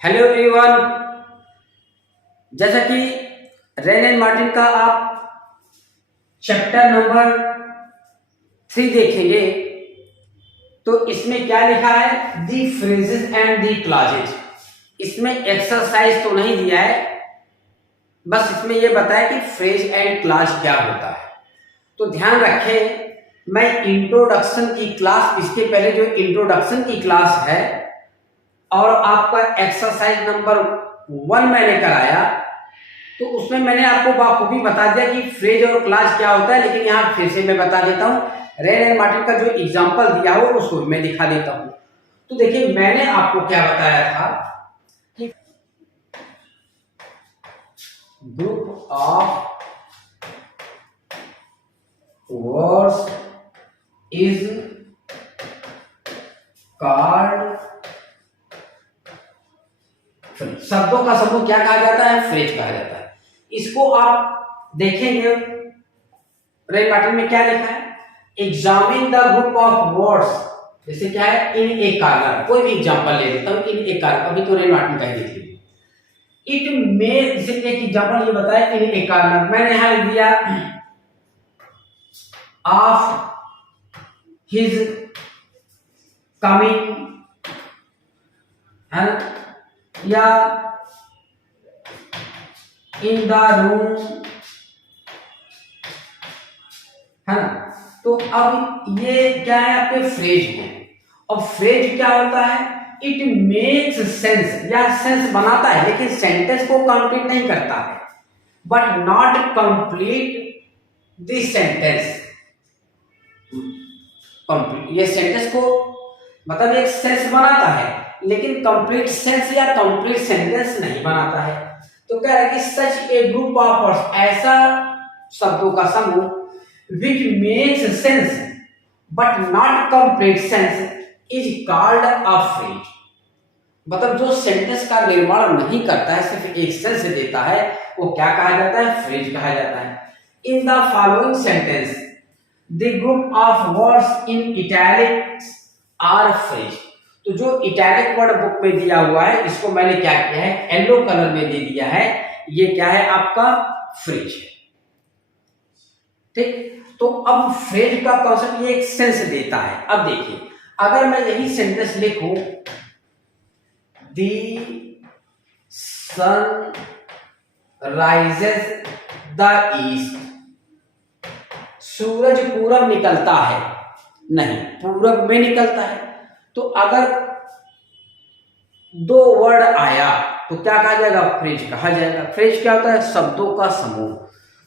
Hello everyone. जैसा कि rain and Martin का आप चैप्टर नंबर 3 देखेंगे तो इसमें क्या लिखा है, दी फ्रेजेस एंड दी क्लॉजेज। इसमें एक्सरसाइज तो नहीं दिया है, बस इसमें यह बताया कि फ्रेज एंड क्लॉज क्या होता है। तो ध्यान रखें, मैं इंट्रोडक्शन की क्लास, इसके पहले जो इंट्रोडक्शन की क्लास है और आपका एक्सरसाइज नंबर 1 मैंने कराया, तो उसमें मैंने आपको बाखूबी बता दिया कि फ्रेज और क्लॉज क्या होता है। लेकिन यहाँ फिर से मैं बता देता हूँ, रेन एंड मार्टिन का जो एग्जांपल दिया हो उसको मैं दिखा देता हूँ। तो देखिए, मैंने आपको क्या बताया था कि group of words is called, शब्दों का समूह क्या कहा जाता है, फ्रेज कहा जाता है। इसको आप देखेंगे रेन मार्टिन में क्या लिखा है, examine the group of words. जैसे क्या है, इन ए कार्नर, कोई भी एग्जांपल ले लेता हूं, इन ए कार्नर, अभी तो रेन मार्टिन का ही देख लीजिए। इट में जैसे एक एग्जांपल ये बताया, इन ए कार्नर, मैंने यहां लिख दिया ऑफ हिज कमिंग, है ना, या इन द रूम, है ना। तो अब ये क्या है, आपके फ्रेज है। और फ्रेज क्या होता है, इट मेक्स सेंस, या सेंस बनाता है लेकिन सेंटेंस को कंप्लीट नहीं करता है, but not complete this sentence. Complete, ये सेंटेंस को मतलब एक सेंस बनाता है लेकिन कंप्लीट सेंस या कंप्लीट सेंटेंस नहीं बनाता है। तो कह रहा है कि सच ए ग्रुप ऑफ वर्ड्स, ऐसा शब्दों का समूह which makes sense but not complete sense is called a phrase। मतलब जो सेंटेंस का निर्माण नहीं करता है, सिर्फ एक सेंस देता है, वो क्या कहा जाता है, फ्रेज कहा जाता है। In the following sentence the group of words in italics are phrase. तो जो इटैलिक वर्ड बुक में दिया हुआ है, इसको मैंने क्या किया है, येलो कलर में दे दिया है, ये क्या है, आपका फ्रेज है। ठीक, तो अब फ्रेज का कॉन्सेप्ट ये एक सेंस देता है। अब देखिए, अगर मैं यही सेंटेंस लिखूं, the sun rises the east, सूरज पूरब निकलता है, नहीं, पूरब में निकलता है। तो अगर दो वर्ड आया तो क्या कहा जाएगा, फ्रेज कहा जाएगा। फ्रेज क्या होता है, शब्दों का समूह।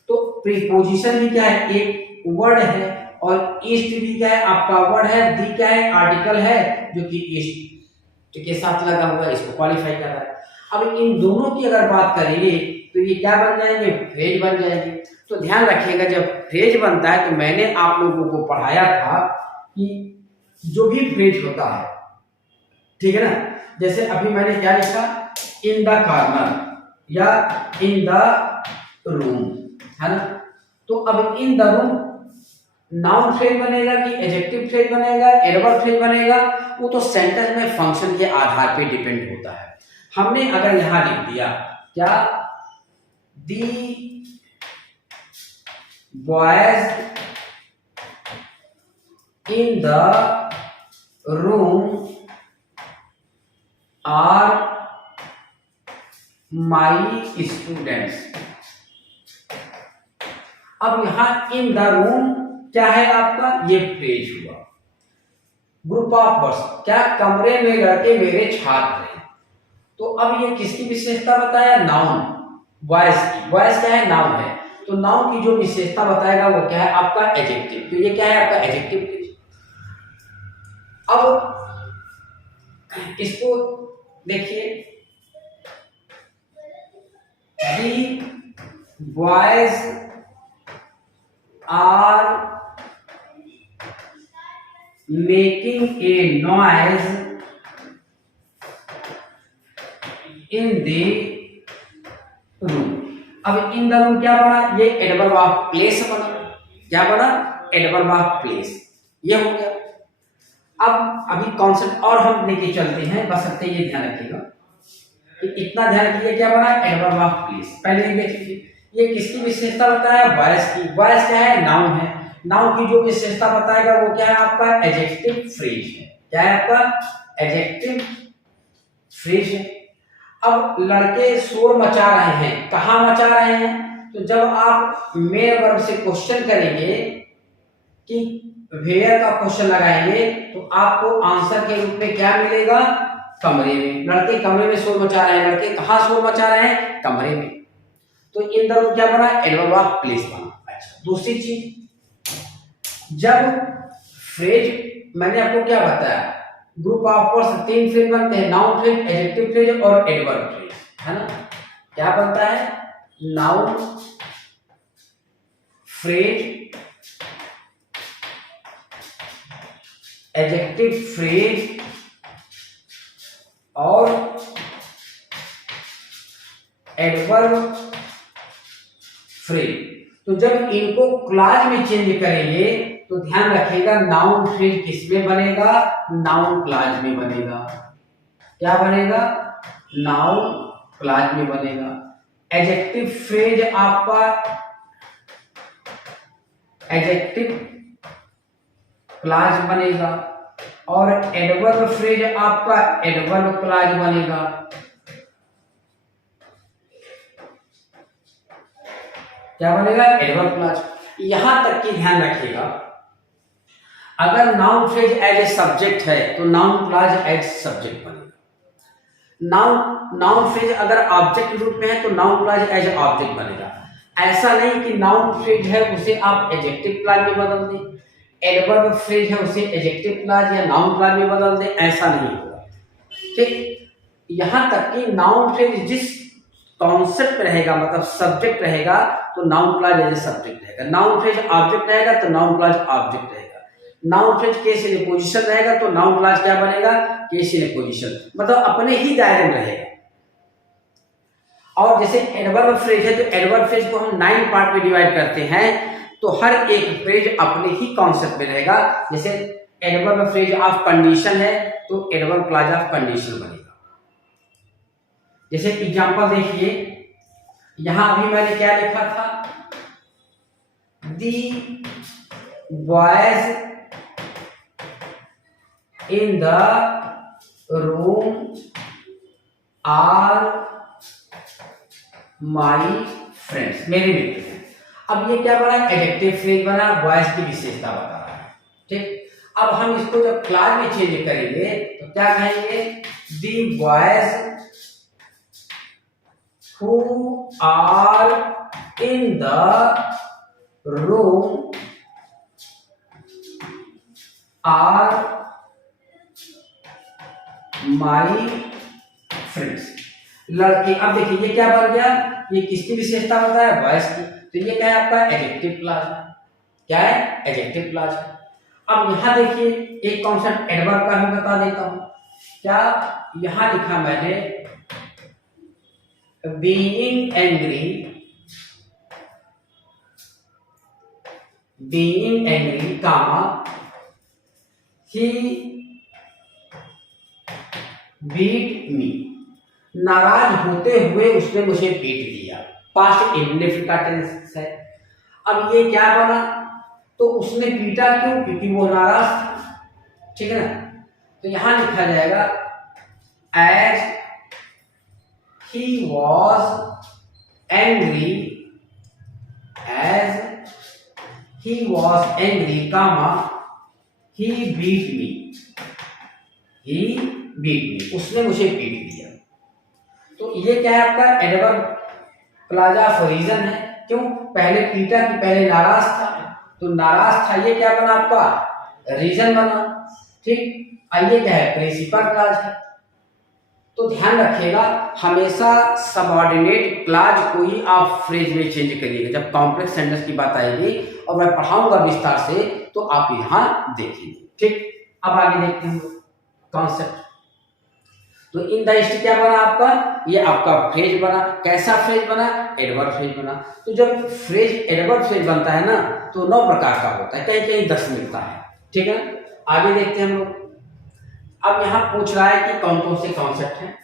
तो प्रीपोजिशन भी क्या है, एक वर्ड है, और ईस्ट भी क्या है, आपका वर्ड है, दी क्या है, आर्टिकल है जो कि ईस्ट के साथ लगा हुआ है, इसको क्वालिफाई कर रहा है। अब इन दोनों की अगर बात करेंगे तो ये क्या बन जाएंगे, फ्रेज बन जाएंगे। तो ध्यान रखिएगा, जब फ्रेज बनता है तो मैंने आप लोगों को पढ़ाया था कि जो भी फ्रेज होता है, ठीक है ना, जैसे अभी मैंने क्या लिखा, इन द कॉर्नर या इन द रूम, है ना। तो अब in the room noun phrase बनेगा कि एडजेक्टिव फ्रेज बनेगा, एडवर्ब फ्रेज बनेगा, वो तो सेंटेंस में फंक्शन के आधार पे डिपेंड होता है। हमने अगर यहां लिख दिया क्या, the boys in the room are my students. अब यहां इन द रूम क्या है आपका, ये फ्रेज हुआ। ग्रुप ऑफ वर्ड्स, क्या, कमरे में लड़के मेरे छात्र हैं। तो अब ये किसकी विशेषता बताया, नाउन, वॉइस की। वॉइस क्या है, नाउन है, तो नाउन की जो विशेषता बताएगा वो क्या है, आपका एडजेक्टिव। तो ये क्या है, आपका एडजेक्टिव फ्रेज। अब इसको देखिए, the boys are making a noise in the room. अब इन द रूम क्या बना, ये एडवर्ब ऑफ प्लेस बना। क्या बना, एडवर्ब ऑफ प्लेस, ये हो गया। अब अभी कॉन्सेप्ट और हम लेके चलते हैं, बस सकते ये ध्यान रखिएगा। इतना ध्यान कीजिए क्या बना, एडवर्ब ऑफ प्लेस। पहले ये देख लीजिए, ये किसकी विशेषता बताया, वॉइस की। वॉइस क्या है, नाउन है। नाउन की जो विशेषता बताएगा वो क्या है आपका, एडजेक्टिव फ्रेज है। क्या है आपका, एडजेक्टिव फ्रेज है। अब लड़के शोर मचा रहे हैं, कहाँ मचा रहे हैं, तो जब आप मेन वर्ब से क्वेश्चन करेंगे कि वेयर का क्वेश्चन लगाएंगे तो आपको आंसर के रूप में क्या मिलेगा, कमरे में। लड़के कमरे में शोर मचा रहे हैं, लड़के कहाँ शोर मचा रहे हैं, कमरे में। तो इन दोनों क्या बना, एडवर्ब ऑफ प्लेस बना। अच्छा, दूसरी चीज, जब फ्रेज, मैंने आपको क्या बताया, ग्रुप ऑफ वर्ड्स 3 फ्रेज बनते हैं, नाउन फ्रेज, एडजेक्टिव फ्रेज और एडवर्ब फ्रेज, है ना। क्या बनता है, नाउन फ्रेज, एडजेक्टिव फ्रेज और एडवर्ब फ्रेज। तो जब इनको क्लॉज में चेंज करेंगे तो ध्यान रखिएगा, नाउन फ्रेज किसमें बनेगा, नाउन क्लॉज में बनेगा। क्या बनेगा, नाउन क्लॉज में बनेगा। एडजेक्टिव फ्रेज आपका एडजेक्टिव क्लॉज बनेगा और एडवर्ब फ्रेज आपका एडवर्ब क्लॉज बनेगा। क्या बनेगा, एडवर्ब क्लॉज। यहां तक की ध्यान रखिएगा, अगर noun phrase as a subject है तो नाउन क्लॉज एज सब्जेक्ट बनेगा। नाउन फ्रेज अगर ऑब्जेक्ट रूप में है तो नाउन क्लॉज एज ऑब्जेक्ट बनेगा। ऐसा नहीं कि नाउन फ्रेज है उसे आप एडजेक्टिव क्लॉज में बदल दें, एडवर्ब फ्रेज है उसे एडजेक्टिव क्लॉज या नाउन क्लॉज में बदल दें, ऐसा नहीं होगा। ठीक, यहां तक कि नाउन फ्रेज जिस कॉन्सेप्ट रहेगा, मतलब सब्जेक्ट रहेगा, तो noun clause as a subject रहेगा। नाउन फ्रेज ऑब्जेक्ट रहेगा तो नाउन क्लॉज ऑब्जेक्ट रहेगा। Noun phrase case in position रहेगा तो नाउन क्लॉज क्या बनेगा, केस इन पोजीशन, मतलब अपने ही दायरे में रहेगा। और जैसे एडवर्ब फ्रेज है तो एडवर्ब फ्रेज को हम 9 पार्ट में डिवाइड करते हैं, तो हर एक फ्रेज अपने ही कॉन्सेप्ट में रहेगा। जैसे एडवर्ब फ्रेज ऑफ कंडीशन है तो एडवर्ब क्लॉज ऑफ कंडीशन बनेगा। जैसे एग्जांपल देखिए, यहां अभी मैंने क्या लिखा था, the boys in the room are my friends, मेरे मित्र हैं। अब ये क्या बना, एडजेक्टिव फ्रेज बना, बॉयज की विशेषता बता रहा है। ठीक, अब हम इसको जब क्लॉज में चेंज करेंगे तो क्या कहेंगे, दी boys who are in the room are my friends। लड़के, अब देखिए ये क्या बन गया, ये किसकी विशेषता होता है, बॉयज की। तो ये क्या है आपका, एडजेक्टिव क्लॉज है। क्या है, एडजेक्टिव क्लॉज है। अब यहां देखिए एक कॉन्सेप्ट एडवर्ब का भी बता देता हूं। क्या, यहां लिखा मैंने being angry, comma he beat me, नाराज होते हुए उसने मुझे पीट दिया। पास्ट इंडेफिनिट का टेंस है। अब ये क्या बना, तो उसने पीटा क्यों, क्योंकि वो नाराज था। ठीक है ना, तो यहां लिखा जाएगा as he was angry, as he was angry, comma he beat me, उसने मुझे पीट दिया। तो ये क्या है आपका, एडवर्ब क्लॉज ऑफ रीजन है। क्यों, पहले पीटा कि पहले नाराज था, तो नाराज था, ये क्या बना आपका, रीजन बना। ठीक, आइए क्या है, प्रिंसिपल क्लॉज है। तो ध्यान रखिएगा, हमेशा सबऑर्डिनेट क्लॉज को ही आप फ्रेज में चेंज करिएगा। जब कॉम्प्लेक्स सेंटेंस की बात आएगी और मैं पढ़ाऊंगा विस्तार से तो आप यहां देखेंगे। ठीक, अब आगे देखते हैं कॉन्सेप्ट। तो इन द ईस्ट क्या बना आपका, ये आपका फ्रेज बना। कैसा फ्रेज बना, एडवर्ब फ्रेज बना। तो जब फ्रेज एडवर्ब फ्रेज बनता है ना तो 9 प्रकार का होता है, कहीं कहीं 10 मिलता है। ठीक है, आगे देखते हैं हम लोग। अब यहां पूछ रहा है कि कौन कौन से कॉन्सेप्ट हैं,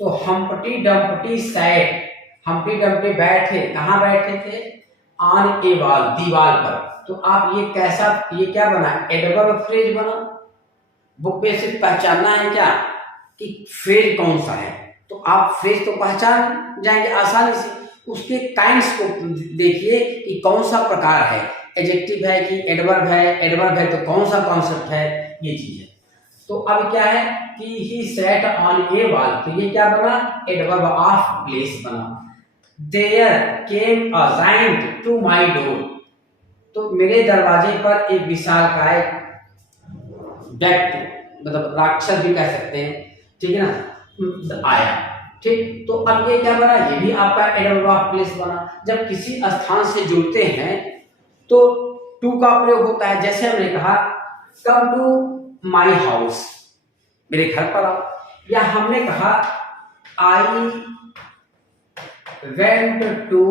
तो Humpty Dumpty sat, Humpty Dumpty बैठे, कहाँ बैठे थे? ऑन ए वॉल, दीवार पर। तो आप ये कैसा, ये क्या बना? एडवर्ब फ्रेज बना। बुक पे सिर्फ पहचानना है क्या कि फ्रेज कौन सा है, तो आप फ्रेज तो पहचान जाएंगे आसानी से। उसके काइंड्स को देखिए कि कौन सा प्रकार है, एडजेक्टिव है कि एडवर्ब है, एडवर्ब है तो कौन सा कॉन्सेप्ट है, ये चीज है। तो अब क्या है कि he sat on a wall, तो ये क्या बना? एडवर्ब ऑफ प्लेस बना। There came a giant to my door, तो मेरे दरवाजे पर एक विशालकाय व्यक्ति, मतलब राक्षस भी कह सकते हैं, ठीक है ना, आया। ठीक, तो अब ये क्या बना? ये भी आपका एडवर्ब ऑफ प्लेस बना। जब किसी स्थान से जुड़ते हैं तो टू का प्रयोग होता है। जैसे हमने कहा कम टू माय हाउस, मेरे घर पर आओ, या हमने कहा आई वेंट टू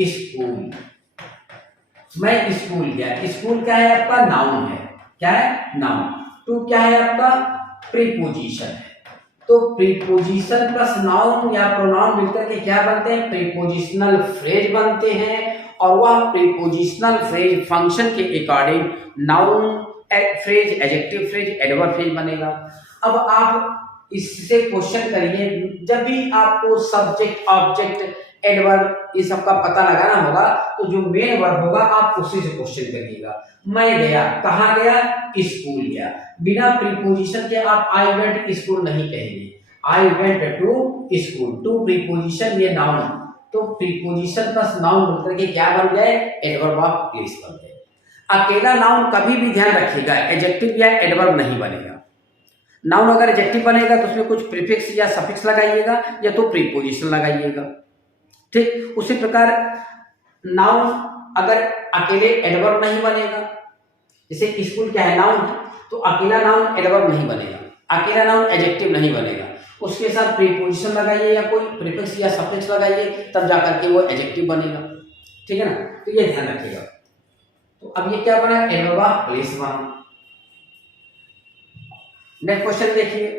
स्कूल, मैं स्कूल गया। स्कूल क्या है आपका? नाउन है। क्या है? नाउन। टू क्या है आपका? प्रीपोजिशन है। तो प्रीपोजिशन प्लस नाउन या प्रोनाउन मिलकर के क्या बनते हैं? प्रीपोजिशनल फ्रेज बनते हैं। और वह प्रीपोजिशनल फ्रेज फंक्शन के according noun phrase, adjective phrase, adverb phrase बनेगा। अब आप इससे क्वेश्चन करिए, जब भी आपको सब्जेक्ट, ऑब्जेक्ट, एडवर्ब ये सब का पता लगाना होगा तो जो मेन वर्ब होगा आप उसी से क्वेश्चन करिएगा। मैं गया, कहाँ गया? स्कूल गया। बिना प्रीपोजिशन के आप आई वेंट स्कूल नहीं कहेंगे। I went to school, to preposition, ये नाउन, तो प्रीपोजिशन प्लस नाउन मिलकर के क्या बन गए? एडवर्ब ऑफ प्लेस बन गए। अकेला नाउन कभी भी ध्यान रखिएगा एडजेक्टिव या एडवर्ब नहीं बनेगा। नाउन अगर एडजेक्टिव बनेगा तो उसमें कुछ प्रीफिक्स या सफिक्स लगाइएगा या तो प्रीपोजिशन लगाइएगा। ठीक, उसी प्रकार नाउन अगर अकेले एडवर्ब नहीं बनेगा, जैसे स्कूल क्या है? नाउन है, तो अकेला नाउन एडवर्ब नहीं बनेगा, अकेला नाउन एडजेक्टिव नहीं बनेगा, उसके साथ प्रीपोजिशन लगाइए या कोई प्रीफिक्स या सफिक्स लगाइए, तब जाकर के वो एडजेक्टिव बनेगा। ठीक है ना, तो ये ध्यान रखिएगा। तो अब ये क्या बना? एडवर्ब ऑफ प्लेस बना। नेक्स्ट क्वेश्चन देखिए,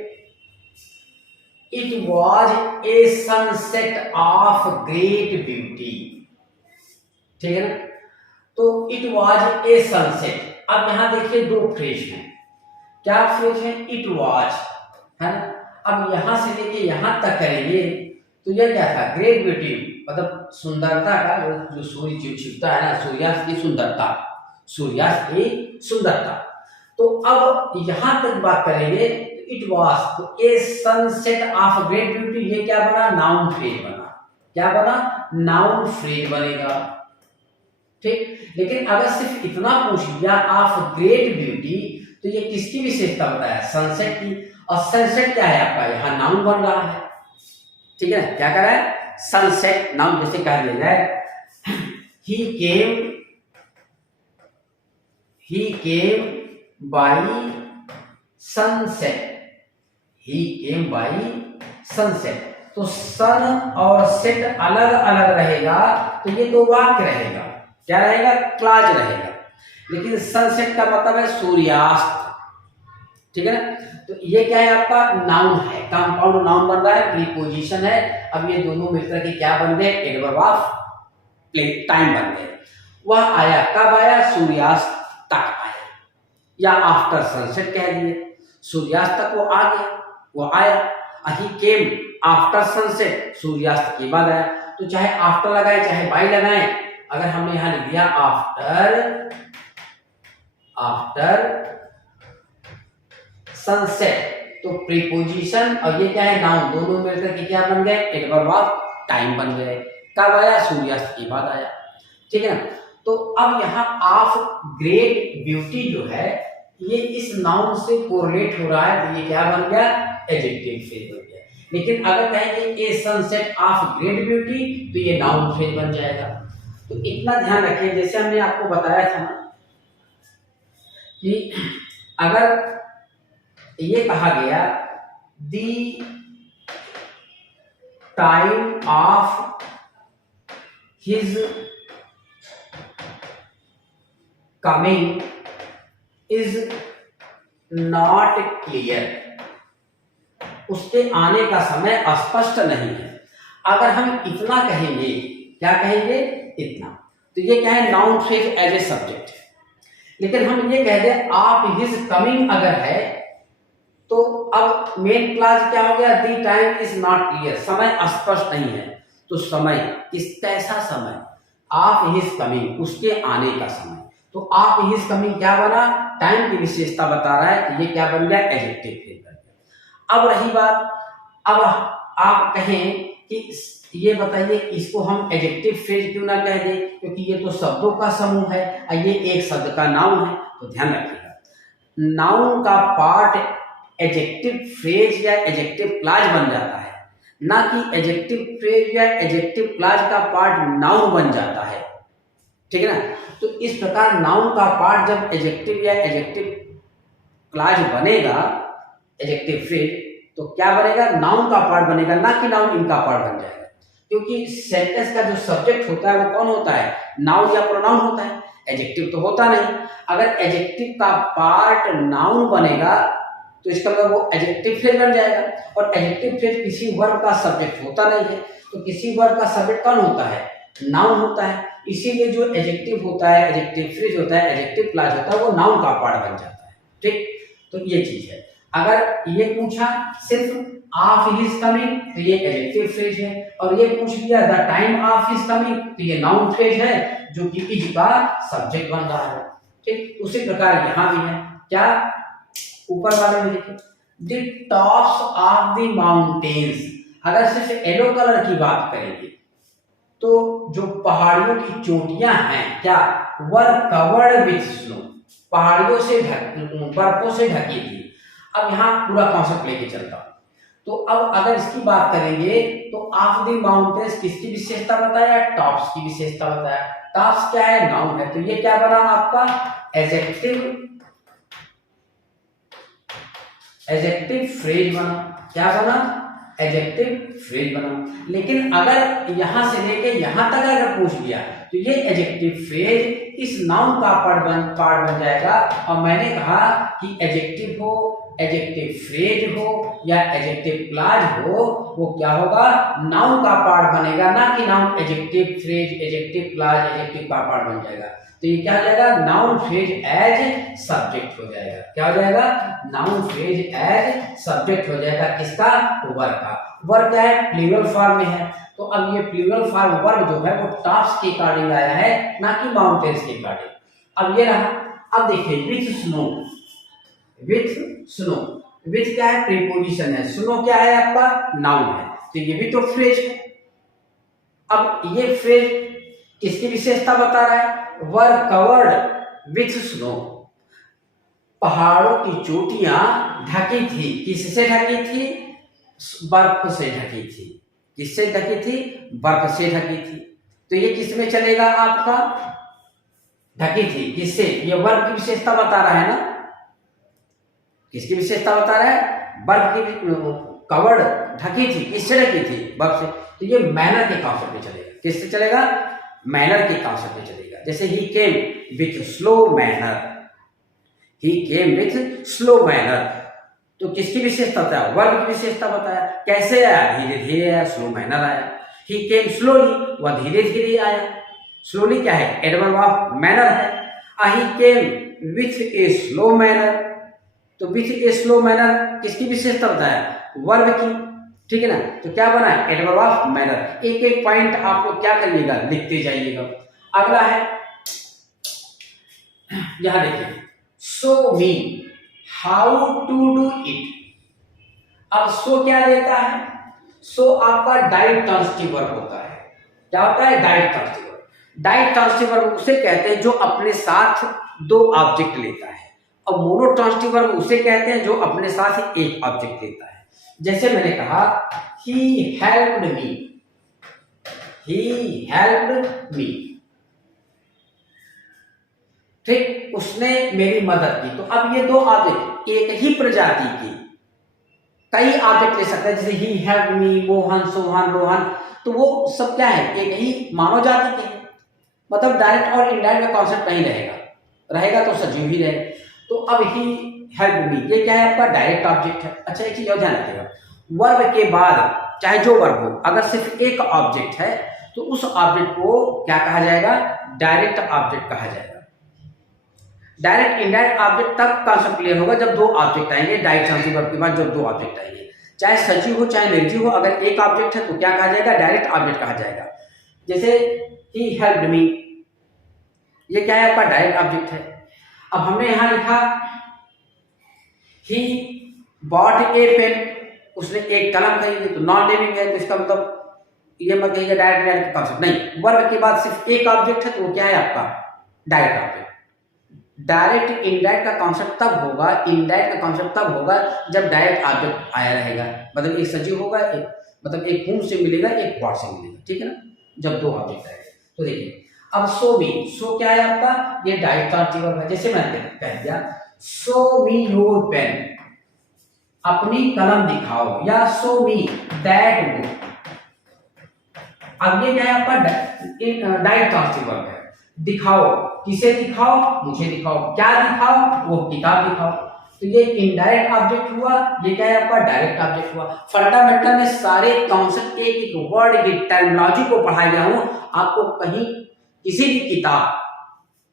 it was a sunset of great beauty. ठीक है ना, तो इट वॉज ए सनसेट। अब यहां देखिए दो फ्रेज हैं। क्या फ्रेज है? इट वॉज, है ना। अब यहां से लेके यहां तक करेंगे तो यह क्या था? ग्रेट ब्यूटी, मतलब सुंदरता का, जो सूर्य छिपता है ना, सूर्यास्त की सुंदरता, सूर्यास्त की सुंदरता। तो अब यहां तक बात करेंगे, इट वॉज, तो ए सनसेट ऑफ ग्रेट ब्यूटी, ये क्या बना? नाउन फ्रेज बना। क्या बना? नाउन फ्रेज बनेगा। ठीक, लेकिन अगर सिर्फ इतना पूछ लिया ऑफ ग्रेट ब्यूटी, तो ये किसकी विशेषता बताया? सनसेट की। और सनसेट क्या है आपका? यहाँ नाउन बन रहा है। ठीक है, क्या कर रहा है? सनसेट, नाउन जैसे कह दिया जाए, he came by sunset, he came by sunset। तो सन और सेट अलग अलग रहेगा तो ये तो वाक्य रहेगा, क्या रहेगा? क्लाज रहेगा। लेकिन सनसेट का मतलब है सूर्यास्त। ठीक है ना, तो ये क्या है आपका? नाउन है, कंपाउंड नाउन बन रहा है, प्रीपोजिशन है। अब ये दोनों मिलकर के क्या बन गए? एडवर्ब ऑफ टाइम बन गए। वह आया, कब आया? सूर्यास्त तक आया, या आफ्टर सनसेट कह दिए, सूर्यास्त तक वो आ गया, वो आया। ही केम आफ्टर सनसेट, सूर्यास्त के बाद आया। तो चाहे आफ्टर लगाए चाहे बाय लगाए, अगर हमने यहां लिख दिया आफ्टर सनसेट, तो प्रीपोजिशन और ये क्या है? नाउन, दोनों मिलकर के क्या बन गए? एडवर्ब ऑफ टाइम बन गए। कब आया? सूर्यास्त के बाद आया। ठीक है ना, तो अब यहाँ ऑफ ग्रेट ब्यूटी जो है ये इस नाउन से कोरिलेट हो रहा है, तो ये क्या बन गया? एडजेक्टिव फ्रेज बन गया। लेकिन अगर कहेंगे ए सनसेट ऑफ ग्रेट ब्यूटी, तो ये नाउन फ्रेज बन जाएगा। तो इतना ध्यान रखिए, जैसे हमने आपको बताया था ना कि अगर ये कहा गया the time of his coming is not clear, उसके आने का समय स्पष्ट नहीं है। अगर हम इतना कहेंगे, क्या कहेंगे, इतना, तो ये क्या है, noun phrase as a subject है। लेकिन हम ये कह दें आप हिज कमिंग अगर है, तो अब मेन क्लास क्या हो गया, the time is not clear, समय स्पष्ट नहीं है। तो समय किस कैसा समय, आप हिज कमिंग, उसके आने का समय। तो आप हिज कमिंग क्या बना, टाइम की विशेषता बता रहा है, तो ये क्या बन गया, एडजेक्टिव फ्रेज बन गया। अब रही बात, अब आप कहें कि ये बताइए इसको हम एडजेक्टिव फ्रेज क्यों ना कह दें, क्योंकि ये तो शब्दों का समूह है और ये एक शब्द का नाउन है। तो ध्यान रखिएगा, नाउन का पार्ट एडजेक्टिव फ्रेज या एडजेक्टिव क्लॉज बन जाता है, ना कि एडजेक्टिव फ्रेज या एडजेक्टिव क्लॉज का पार्ट नाउन बन जाता है। ठीक है ना। तो इस प्रकार नाउन का पार्ट जब एडजेक्टिव या एडजेक्टिव क्लॉज बनेगा, एडजेक्टिव फ्रेज, तो क्या बनेगा, नाउन का पार्ट बनेगा, ना कि नाउन इनका पार्ट बन जाएगा। क्योंकि सेंटेंस का जो सब्जेक्ट होता है वो कौन होता है, नाउन या प्रोनाउन होता है, एडजेक्टिव तो होता नहीं। अगर एडजेक्टिव का पार्ट नाउन बनेगा तो इसका मतलब वो एडजेक्टिव फ्रेज बन जाएगा, और एडजेक्टिव फ्रेज किसी वर्ब का सब्जेक्ट होता नहीं है। तो किसी वर्ब का सब्जेक्ट कौन होता है, नाउन होता है। इसीलिए जो एडजेक्टिव होता है, एडजेक्टिव फ्रेज होता है, एडजेक्टिव क्लॉज होता है, वो नाउन का पार्ट बन जाता है। ठीक, तो ये चीज है। अगर ये पूछा सिर्फ ऑफ हिज कमिंग, तो ये एडजेक्टिव फ्रेज है, और ये पूछ लिया the time of his coming, तो ये नाउन फ्रेज है जो कि इज का सब्जेक्ट बन रहा है। ठीक, उसी प्रकार यहां भी है, क्या, ऊपर वाले में देखिए, the tops of the mountains. अगर सिर्फ येलो कलर की बात करेंगे तो जो पहाड़ियों की चोटियां हैं, क्या, वर कवर्ड विथ स्नो, पहाड़ियों से बर्फों से ढकी थी। अब यहाँ पूरा कॉन्सेप्ट लेके चलता हूं। तो अब अगर इसकी बात करेंगे तो ऑफ द माउंटेन्स किसकी विशेषता बताया, टॉप्स की विशेषता बताया। टॉप्स क्या है, नाउन है, तो ये क्या बना आपका, एडजेक्टिव फ्रेज बना। क्या बना, एडजेक्टिव फ्रेज बना। लेकिन अगर यहां से लेके यहां तक अगर पूछ लिया तो ये एडजेक्टिव फ्रेज इस नाउन का पार्ट बन जाएगा। और मैंने कहा कि एडजेक्टिव हो, एडजेक्टिव फ्रेज हो या एडजेक्टिव क्लॉज हो, वो क्या होगा, नाउन का पार्ट बनेगा, ना कि noun adjective phrase, adjective clause, adjective का पार्ट बन जाएगा। तो ये क्या हो जाएगा, नाउन फ्रेज एज सब्जेक्ट हो जाएगा। क्या हो जाएगा, नाउन फ्रेज एज सब्जेक्ट हो जाएगा, किसका, वर्ब का। वर्ब क्या है, प्लूरल फॉर्म में है। तो अब ये प्लूरल फॉर्म वर्ब जो है वो टॉप्स के अकॉर्डिंग आया है, ना कि माउंटेन्स के अकॉर्डिंग। अब ये रहा, अब देखिए with snow, with snow, with क्या है, प्रीपोजिशन है, स्नो क्या है आपका, नाउन है, तो ये भी तो फ्रेज है। अब ये फ्रेज किसकी विशेषता बता रहा है, वर कवर्ड विथ स्नो, पहाड़ों की चोटियां ढकी थी, किससे ढकी थी, बर्फ से ढकी थी। किससे ढकी थी, बर्फ से ढकी थी। तो ये किस में चलेगा आपका, ढकी थी, किससे, ये वर्ब की विशेषता बता रहा है ना, किसकी विशेषता बता रहा है, बर्फ की, कवर्ड, ढकी थी, किससे ढकी थी, बर्फ से। तो ये मैनर के कॉन्सेप्ट में चलेगा, किससे चलेगा, मैनर के कॉन्सेप्ट में चलेगा। जैसे he came with slow manner, he came with slow manner, तो किसकी विशेषता बताया, वर्ब की विशेषता बताया। कैसे आया, धीरे धीरे आया, स्लो मैनर आया। ही केम स्लोली, वह धीरे धीरे आया। स्लोली क्या है, एडवर्ब ऑफ मैनर है। He came with a slow manner, तो विथ ए स्लो मैनर किसकी विशेषता बताया, वर्ब की। ठीक है ना, तो क्या बना है, एडवर्ब ऑफ मैनर। एक एक पॉइंट आप लोग क्या करिएगा, लिखते जाइएगा। अगला है, यहां देखिए, show me how to do it. अब शो क्या देता है, शो आपका डायरेक्ट ट्रांसिटिव वर्ब होता है। क्या होता है, direct transitive verb. Direct transitive verb उसे कहते हैं जो अपने साथ दो ऑब्जेक्ट लेता है, और मोनो ट्रांसिटिव वर्ब उसे कहते हैं जो अपने साथ एक ऑब्जेक्ट लेता है। जैसे मैंने कहा, he helped me, he helped me, ठीक, उसने मेरी मदद की। तो अब ये दो ऑब्जेक्ट एक ही प्रजाति की कई ऑब्जेक्ट ले सकते हैं, जैसे ही हेल्प मी, मोहन, सोहन, रोहन, तो वो सब क्या है, एक ही मानव जाति के हैं। मतलब डायरेक्ट और इनडायरेक्ट का कॉन्सेप्ट नहीं रहेगा, रहेगा तो सजीव ही रहेगा। तो अब ही हेल्प मी, ये क्या है आपका डायरेक्ट ऑब्जेक्ट है। अच्छा, एक चीज और ध्यान रखिएगा, वर्ब के बाद चाहे जो वर्ब हो, अगर सिर्फ एक ऑब्जेक्ट है तो उस ऑब्जेक्ट को क्या कहा जाएगा? डायरेक्ट ऑब्जेक्ट कहा जाएगा। डायरेक्ट इनडायरेक्ट ऑब्जेक्ट तब कॉन्सेप्ट क्लियर होगा जब दो ऑब्जेक्ट आएंगे, डायरेक्ट ट्रांसिटिव वर्ब के बाद जब दो ऑब्जेक्ट आएंगे, चाहे सजीव हो चाहे निर्जीव हो, अगर एक ऑब्जेक्ट है तो क्या कहा जाएगा? डायरेक्ट ऑब्जेक्ट कहा जाएगा। जैसे ही हेल्प्ड मी, ये क्या है? आपका डायरेक्ट ऑब्जेक्ट है। अब हमने यहां लिखा ही बॉट ए पेन, उसने एक कलम खरीदी, तो नॉन लिविंग है, तो इसका मतलब ये मत कहिएगा डायरेक्ट डायरेक्ट कॉन्सेप्ट नहीं। वर्ब के बाद सिर्फ एक ऑब्जेक्ट है तो वो क्या है? आपका डायरेक्ट ऑब्जेक्ट। डायरेक्ट इनडायरेक्ट का कॉन्सेप्ट तब होगा, इनडायरेक्ट का कॉन्सेप्ट तब होगा जब डायरेक्ट ऑब्जेक्ट आया रहेगा, मतलब एक सजीव होगा, एक मतलब एक whom से मिलेगा, एक what से मिलेगा, ठीक है ना, जब दो ऑब्जेक्ट आएंगे। तो देखिए अब शो मी, शो क्या है आपका? ये डायरेक्ट ट्रांसिटिव वर्ब है। जैसे मैंने कह दिया शो मी योर पेन, अपनी कलम दिखाओ, या शो मी दैट बुक। अब ये क्या है? आपका डायरेक्ट ट्रांसिटिव वर्ब है। दिखाओ, किसे दिखाओ? मुझे दिखाओ। क्या दिखाओ? वो किताब दिखाओ। तो ये इनडायरेक्ट ऑब्जेक्ट हुआ, ये क्या है? आपका डायरेक्ट ऑब्जेक्ट हुआ। फंडामेंटल में सारे कॉन्सेप्ट एक एक वर्ड की टर्मिनोलॉजी को पढ़ाया गया हूं, आपको कहीं किसी भी किताब,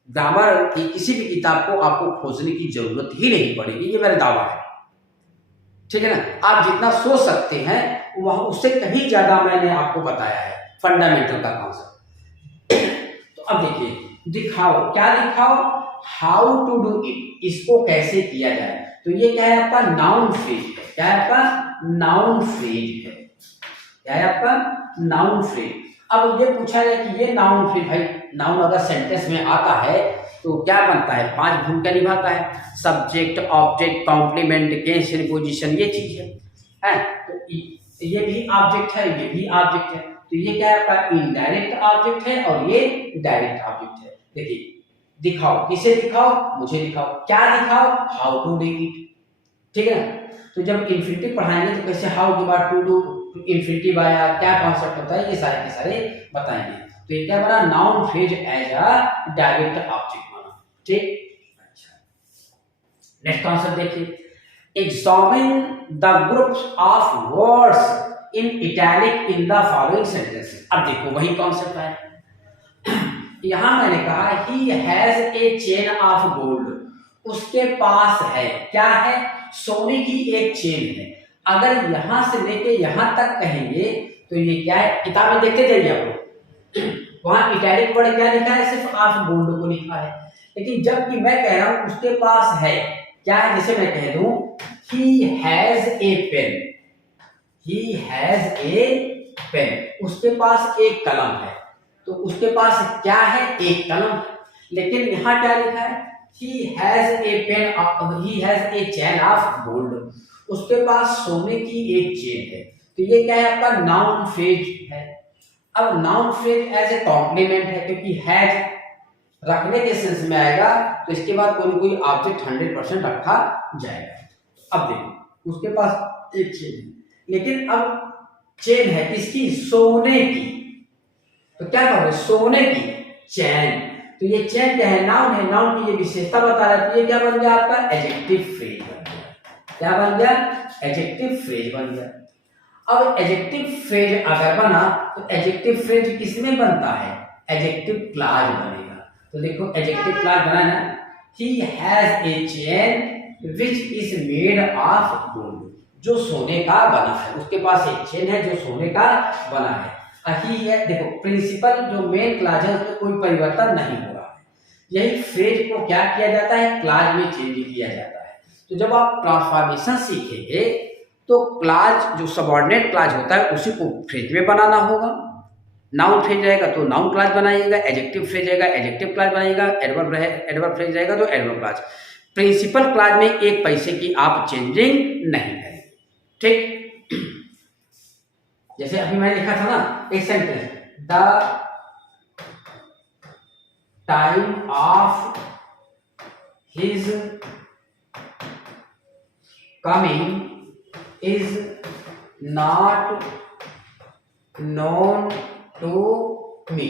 ग्रामर की किसी भी किताब को आपको खोजने की जरूरत ही नहीं पड़ेगी, ये मेरा दावा है, ठीक है ना। आप जितना सोच सकते हैं वह उससे कहीं ज्यादा मैंने आपको बताया है फंडामेंटल का कॉन्सेप्ट। तो अब देखिए दिखाओ, क्या दिखाओ? हाउ टू डू इट, इसको कैसे किया जाए। तो ये क्या है? आपका नाउन फ्रेज है। क्या है? आपका नाउन फ्रेज है। क्या है? आपका नाउन फ्रेज। अब ये पूछा जाए कि ये नाउन फ्रेज, भाई नाउन अगर सेंटेंस में आता है तो क्या बनता है? 5 भूमिका निभाता है, subject, object, complement, case, position, ये चीज है। तो ये भी ऑब्जेक्ट है, ये भी ऑब्जेक्ट है। तो ये क्या है? आपका इनडायरेक्ट ऑब्जेक्ट है और ये डायरेक्ट ऑब्जेक्ट है। देखिए दिखाओ, किसे दिखाओ? मुझे दिखाओ। क्या दिखाओ? हाउ टू डू इट, ठीक है ना। तो जब इन्फिनिटिव पढ़ाएंगे तो कैसे हाउ के बाद टू डू, इन्फिनिटिव आया, क्या कॉन्सेप्ट होता है, ये सारे के सारे बताएंगे। तो ये क्या बना? Noun phrase as a direct object बना, ठीक। अच्छा नेक्स्ट कॉन्सेप्ट देखिए, examine the groups of words in italic in the following sentences. अब देखो वही कॉन्सेप्ट है। यहां मैंने कहा he has a chain of gold, उसके पास है, क्या है? सोने की एक चेन है। अगर यहां से लेके यहां तक कहेंगे तो ये क्या है? किताब में देखते जाइए आप लोग, वहां इटैलिक वर्ड क्या लिखा है? सिर्फ ऑफ गोल्ड को लिखा है। लेकिन जबकि मैं कह रहा हूं उसके पास है, क्या है? जैसे मैं कह दूं he has a pen, he has a pen, उसके पास एक कलम है। तो उसके पास क्या है? एक कलम। लेकिन यहां क्या लिखा है? he has a pen, he has a chain of gold, उसके पास सोने की एक चेन है। तो ये क्या है? आपका नाउन फ्रेज है। अब noun phrase as a complement है, क्योंकि हैज रखने के सेंस में आएगा तो इसके बाद कोई कोई ऑब्जेक्ट 100% रखा जाएगा। अब देखो उसके पास एक चेन है, लेकिन अब चेन है किसकी? सोने की। तो क्या कहोगे? सोने की चैन। तो ये चैन क्या है? नाउन है, नाउन की ये विशेषता बता रहा है। तो ये क्या बन गया? आपका एडजेक्टिव फ्रेज बन गया। क्या बन गया? एडजेक्टिव फ्रेज बन गया। अब एडजेक्टिव फ्रेज अगर बना तो एडजेक्टिव फ्रेज किसमें बनता है? एडजेक्टिव क्लॉज बनेगा। तो देखो एडजेक्टिव क्लॉज बना ना, ही has a chain which is made of gold, जो सोने का बना है, उसके पास एक चेन है जो सोने का बना है। ही है, देखो प्रिंसिपल जो मेन क्लॉज है उसमें कोई परिवर्तन नहीं हो रहा है। यही फ्रेज को क्या किया जाता है? क्लॉज में चेंज किया जाता है। तो जब आप ट्रांसफॉर्मेशन सीखेंगे तो क्लॉज जो सबऑर्डिनेट क्लॉज होता है उसी को फ्रेज में बनाना होगा। नाउन फ्रेज रहेगा तो नाउन क्लॉज बनाइएगा, एडजेक्टिव फ्रेज रहेगा एडजेक्टिव क्लॉज बनाइएगा, एडवर्ब फ्रेज रहेगा तो एडवर्ब क्लॉज। प्रिंसिपल क्लॉज में एक पैसे की आप चेंजिंग नहीं करेंगे, ठीक। जैसे अभी मैंने लिखा था ना एक sentence, the time of his coming is not known to me,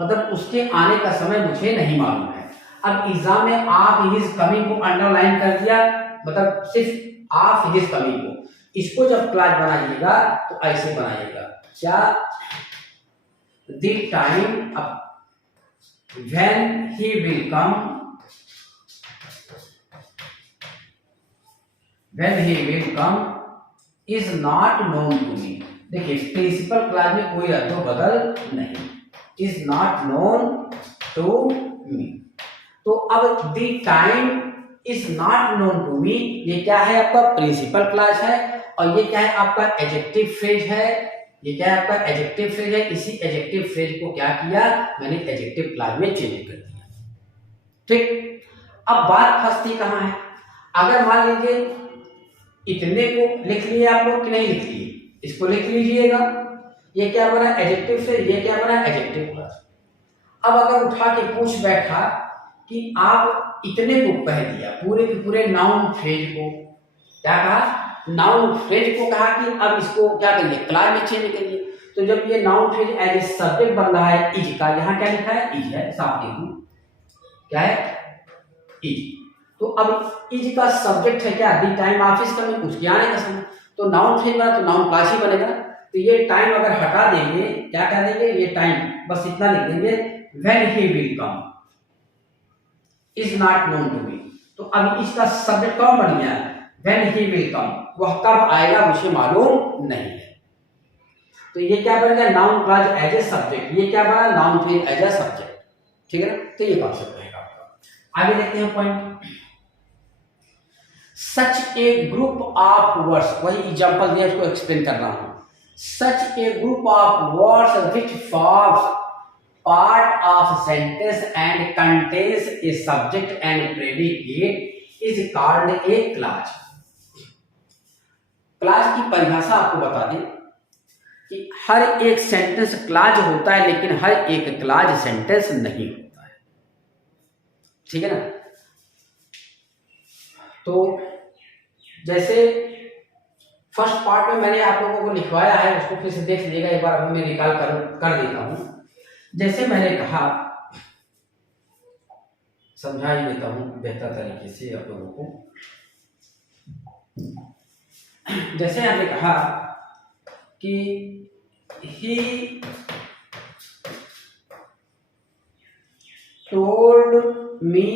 मतलब उसके आने का समय मुझे नहीं मालूम है। अब एग्जाम में आप हिज कमिंग को अंडरलाइन कर दिया, मतलब सिर्फ आप हिज कमिंग को, इसको जब क्लास बनाइएगा तो ऐसे बनाइएगा, क्या, the time when he will come, when he will come is not known to me. देखिए प्रिंसिपल क्लास में कोई अदल बदल नहीं, is not known to me. तो अब the time is not known to me, ये क्या है आपका प्रिंसिपल क्लास है, और ये क्या है आपका एडजेक्टिव फ्रेज है, ये क्या है आपका एडजेक्टिव फ्रेज है। इसी एडजेक्टिव फ्रेज को क्या किया मैंने एडजेक्टिव क्लास में चेंज कर दिया। ठीक, अब बात फंसती कहां है, अगर मान लीजिए इतने को लिख लिए आप लोग कि नहीं लिख लिए, इसको लिख लीजिएगा, ये क्या बना एडजेक्टिव फ्रेज, ये क्या बना एडजेक्टिव क्लास। अब अगर उठा के पूछ बैठा कि आप इतने को कह दिया, पूरे के पूरे नाउन फ्रेज को क्या कहा, नाउन फ्रेज को कहा कि अब इसको क्या करिए क्लास में चेंज करिए। तो जब ये noun phrase as a subject बन रहा है इज का, यहाँ क्या लिखा है इज है, साफ लिखूं क्या है इज। तो अब इज का सब्जेक्ट है क्या, दी टाइम ऑफिस का, में उसके आने का समय, तो नाउन फ्रेज बना तो नाउन क्लास ही बनेगा। तो ये टाइम अगर हटा देंगे क्या कर देंगे, ये टाइम बस इतना लिख देंगे, when he will come is not known to me. तो अब इसका सब्जेक्ट कौन बन गया, व्हेन ही विल कम, वह कब आएगा मुझे मालूम नहीं है। तो ये क्या बन गया noun clause as a subject, ये क्या बना noun phrase as a subject. ठीक है ना, तो ये कॉन्सेप्ट रहेगा आपका। आगे देखते हैं point, such a group of words, वही एग्जांपल दिया उसको एक्सप्लेन कर रहा हूं। Such a group of words which forms part of sentence and contains a subject and predicate is called a clause। Class की परिभाषा आपको बता दें कि हर एक सेंटेंस क्लाज होता है, लेकिन हर एक क्लाज सेंटेंस नहीं होता है। ठीक है ना, तो जैसे फर्स्ट पार्ट में मैंने आप लोगों को लिखवाया है, उसको फिर से देख लीजिएगा एक बार, अभी मैं निकाल कर देता हूं। जैसे मैंने कहा, समझा ही देता हूं बेहतर तरीके से आप लोगों को। जैसे आपने कहा कि he told me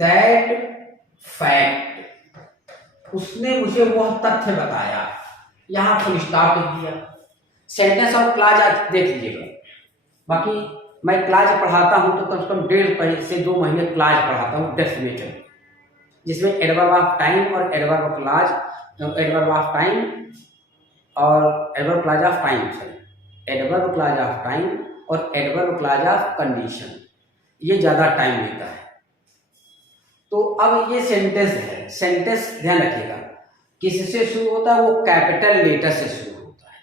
that fact, उसने मुझे वह तथ्य बताया, यहां फुल स्टॉप लिख दिया। सेंटेंस और क्लाज आज देख लीजिएगा, बाकी मैं क्लाज पढ़ाता हूं तो कम से कम 1.5 से 2 महीने क्लाज पढ़ाता हूं डेफिनेटली, जिसमें एडवर्ब ऑफ टाइम और adverb of clause, adverb of time और adverb clause of time, adverb clause of time और एडवर्ब क्लाज ऑफ कंडीशन, ये ज़्यादा टाइम लेता है। तो अब ये सेंटेंस है, सेंटेंस ध्यान रखिएगा किससे शुरू होता है, वो कैपिटल लेटर से शुरू होता है।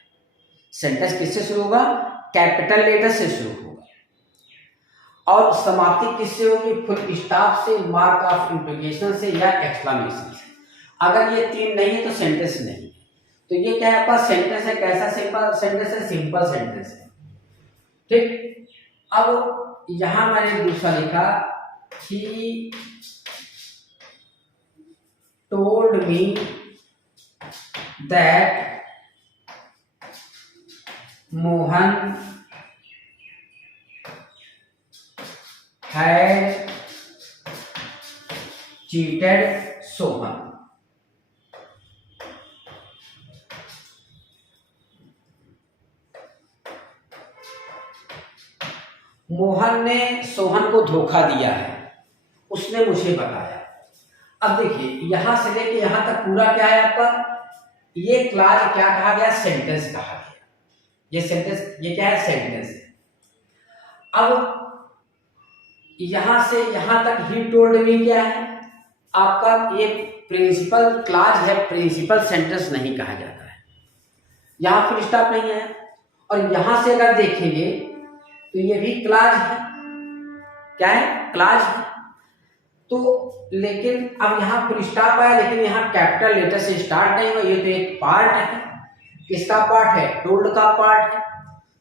सेंटेंस किससे शुरू होगा, कैपिटल लेटर से शुरू होगा, और समाप्ति किससे होगी, फुल स्टॉप से, मार्क ऑफ इंप्लीकेशन से या एक्सक्लेमेशन से। अगर ये 3 नहीं है तो सेंटेंस नहीं है। तो ये क्या है आपका सेंटेंस है, कैसा सिंपल सेंटेंस है, सिंपल सेंटेंस है। ठीक, अब यहां मैंने दूसरा लिखा, he told me that Mohan had cheated Sohan. Mohan ने सोहन को धोखा दिया है, उसने मुझे बताया। अब देखिए यहां से लेके यहां तक पूरा क्या है आपका, ये क्लाज क्या कहा गया, सेंटेंस कहा गया। ये सेंटेंस, ये क्या है, सेंटेंस है। अब यहां से यहां तक ही टोल्ड मी क्या है आपका, ये प्रिंसिपल क्लाज है, प्रिंसिपल सेंटेंस नहीं कहा जाता है, यहां फुल स्टॉप नहीं है। और यहां से अगर देखेंगे तो ये भी क्लाज है, क्या है, क्लाज है। तो लेकिन अब यहां फुल स्टॉप आया, लेकिन यहां कैपिटल लेटर से स्टार्ट नहीं हुआ, ये तो एक पार्ट है। किसका पार्ट है, टोल्ड का पार्ट है।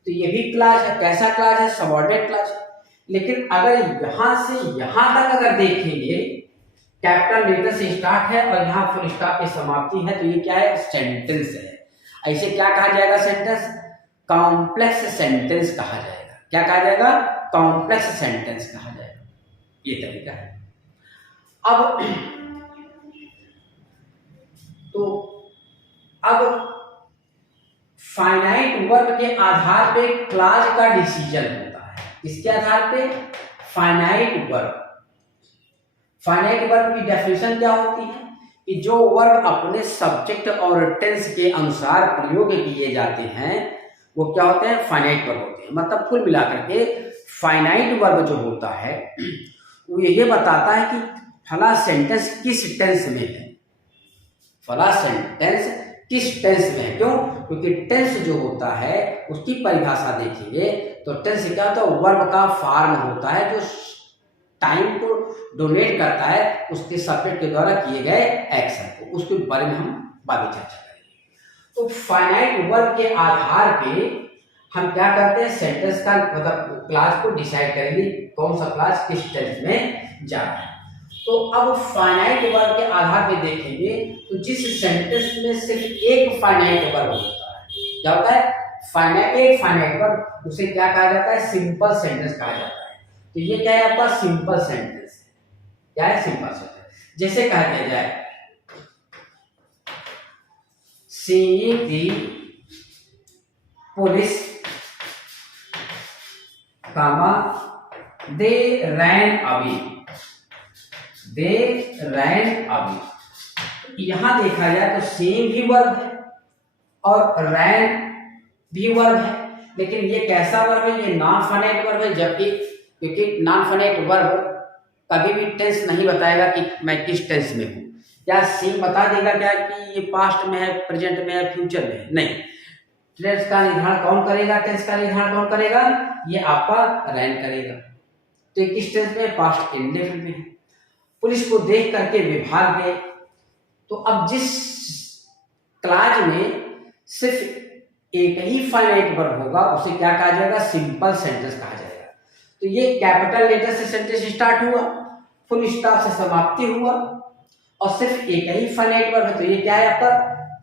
तो ये भी क्लाज है, कैसा क्लाज है, सबऑर्डिनेट क्लाज है। लेकिन अगर यहां से यहां तक अगर देखेंगे कैपिटल लेटर से स्टार्ट है और यहाँ फुल स्टॉप पे समाप्ति है, तो ये क्या है, सेंटेंस है। ऐसे क्या कहा जाएगा, सेंटेंस, कॉम्प्लेक्स सेंटेंस कहा जाएगा। क्या कहा जाएगा, कॉम्प्लेक्स सेंटेंस कहा जाएगा। ये तरीका है। अब फाइनाइट वर्ब के आधार पे क्लॉज का डिसीजन होता है। इसके आधार पे फाइनाइट वर्ब, फाइनाइट वर्ब की डेफिनेशन क्या होती है कि जो वर्ब अपने सब्जेक्ट और टेंस के अनुसार प्रयोग किए जाते हैं वो क्या होते हैं, फाइनाइट वर्ब होते हैं। मतलब कुल मिलाकर के फाइनाइट वर्ब जो होता है वो ये बताता है कि फला सेंटेंस किस टेंस में है, फला सेंटेंस किस टेंस में है। क्यों, क्योंकि टेंस जो होता है उसकी परिभाषा देखेंगे तो टेंस क्या होता है, वर्ब का फॉर्म होता है जो टाइम को डोनेट करता है उसके सब्जेक्ट के द्वारा किए गए एक्शन को। उसके बारे में हम बाद में चर्चा करेंगे। तो फाइनाइट वर्ब के आधार पे हम क्या करते हैं, सेंटेंस का मतलब क्लास को डिसाइड करेंगे कौन सा क्लास किस टेंस में जा रहा है। तो अब फाइनाइट वर्ब के आधार पे देखेंगे तो जिस सेंटेंस में सिर्फ एक फाइनाइट वर्ब होता है, क्या होता है, एक फाइनाइट वर्ब, उसे क्या कहा जाता है, सिंपल सेंटेंस कहा जाता है। तो ये क्या है आपका, सिंपल सेंटेंस है। क्या है, सिंपल सेंटेंस। जैसे कहा दिया जाए सीइंग दी पुलिस कामा दे रैन अवे, दे रैन अवे। यहां देखा जाए तो सेम भी वर्ब है और रैन भी वर्ब है, लेकिन ये कैसा वर्ब है, ये नॉन फाइनाइट वर्ब है। जबकि क्योंकि नॉन फाइनाइट वर्ब कभी भी टेंस नहीं बताएगा कि मैं किस टेंस में हूँ, या सेम बता देगा क्या कि ये पास्ट में है, प्रेजेंट में है, फ्यूचर में है, नहीं। टेंस का निर्धारण कौन करेगा, टेंस का निर्धारण कौन करेगा, ये आपका रैन करेगा। तो ये किस टेंस में, पास्ट इंडेफिनिट में है। पुलिस को देख करके वे भाग गए। तो अब जिस क्लाज में सिर्फ एक ही फाइनाइट वर्ब होगा उसे क्या कहा जाएगा, सिंपल सेंटेंस कहा जाएगा। तो ये कैपिटल लेटर से सेंटेंस स्टार्ट हुआ, फुल स्टॉप से समाप्ति हुआ और सिर्फ एक ही फाइनाइट वर्ब है, तो ये क्या है आपका,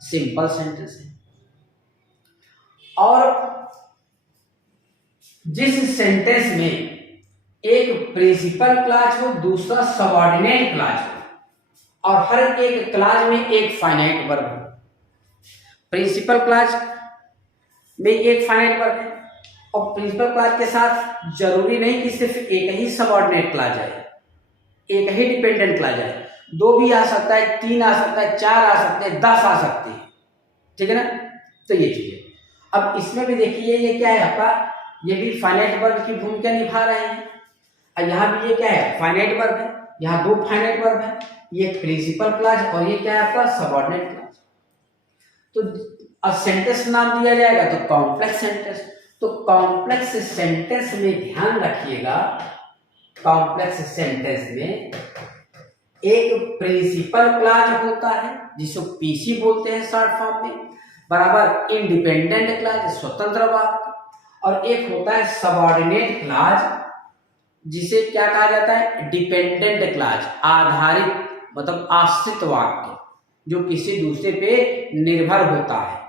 सिंपल सेंटेंस है। और जिस सेंटेंस में एक प्रिंसिपल क्लॉज हो, दूसरा सबऑर्डिनेट क्लॉज हो और हर एक क्लॉज में एक फाइनाइट वर्ब हो। प्रिंसिपल क्लॉज में एक फाइनाइट वर्ब है और प्रिंसिपल क्लॉज के साथ जरूरी नहीं कि सिर्फ एक ही सबऑर्डिनेट क्लॉज है, एक ही डिपेंडेंट क्लॉज है, दो भी आ सकता है, तीन आ सकता है, चार आ सकते हैं, 10 आ सकते हैं, ठीक है ना। तो ये चीज है। अब इसमें भी देखिए ये क्या है आपका, ये भी फाइनाइट वर्ब की भूमिका निभा रहे हैं। और यहाँ भी ये क्या है, फाइनाइट वर्ब है, यहाँ दो फाइनाइट वर्ब है, ये प्रिंसिपल क्लॉज और ये क्या है आपका, सबऑर्डिनेट क्लॉज। तो अब सेंटेंस नाम दिया जाएगा तो कॉम्प्लेक्स सेंटेंस। तो कॉम्प्लेक्स सेंटेंस में ध्यान रखिएगा, कॉम्प्लेक्स सेंटेंस में एक प्रिंसिपल क्लॉज होता है जिसको पीसी बोलते हैं शॉर्ट फॉर्म में, बराबर इंडिपेंडेंट क्लॉज स्वतंत्र वाक्य, और एक होता है सबऑर्डिनेट क्लॉज जिसे क्या कहा जाता है, डिपेंडेंट क्लॉज, आधारित मतलब आश्रित वाक्य जो किसी दूसरे पे निर्भर होता है।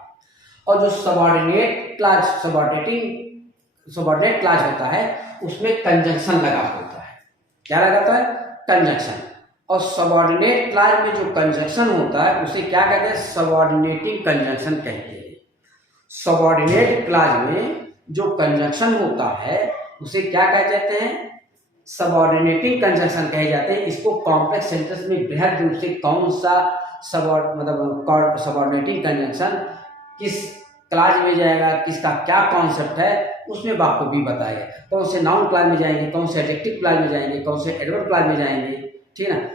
और जो सबऑर्डिनेट क्लॉज, सबऑर्डिनेट क्लॉज होता है उसमें कंजंक्शन लगा होता है। क्या लगाता है, कंजंक्शन। और सबऑर्डिनेट क्लॉज में जो कंजंक्शन होता है उसे क्या कहते हैं, सबऑर्डिनेटिंग कंजंक्शन कहते हैं। सबऑर्डिनेट क्लॉज में जो कंजंक्शन होता है उसे क्या कह जाते हैं, सबऑर्डिनेटिंग कंजंक्शन कहे जाते हैं। इसको कॉम्प्लेक्स सेंटेंस में बृहद रूप से कौन सा सबऑर्डिनेटिंग कंजंक्शन किस क्लॉज में जाएगा, किसका क्या कॉन्सेप्ट है, उसमें बखूबी बताएगा। कौन से नाउन क्लॉज में जाएंगे, कौन से एडजेक्टिव क्लॉज में जाएंगे, कौन से एडवर्ब क्लॉज में जाएंगे, ठीक है ना,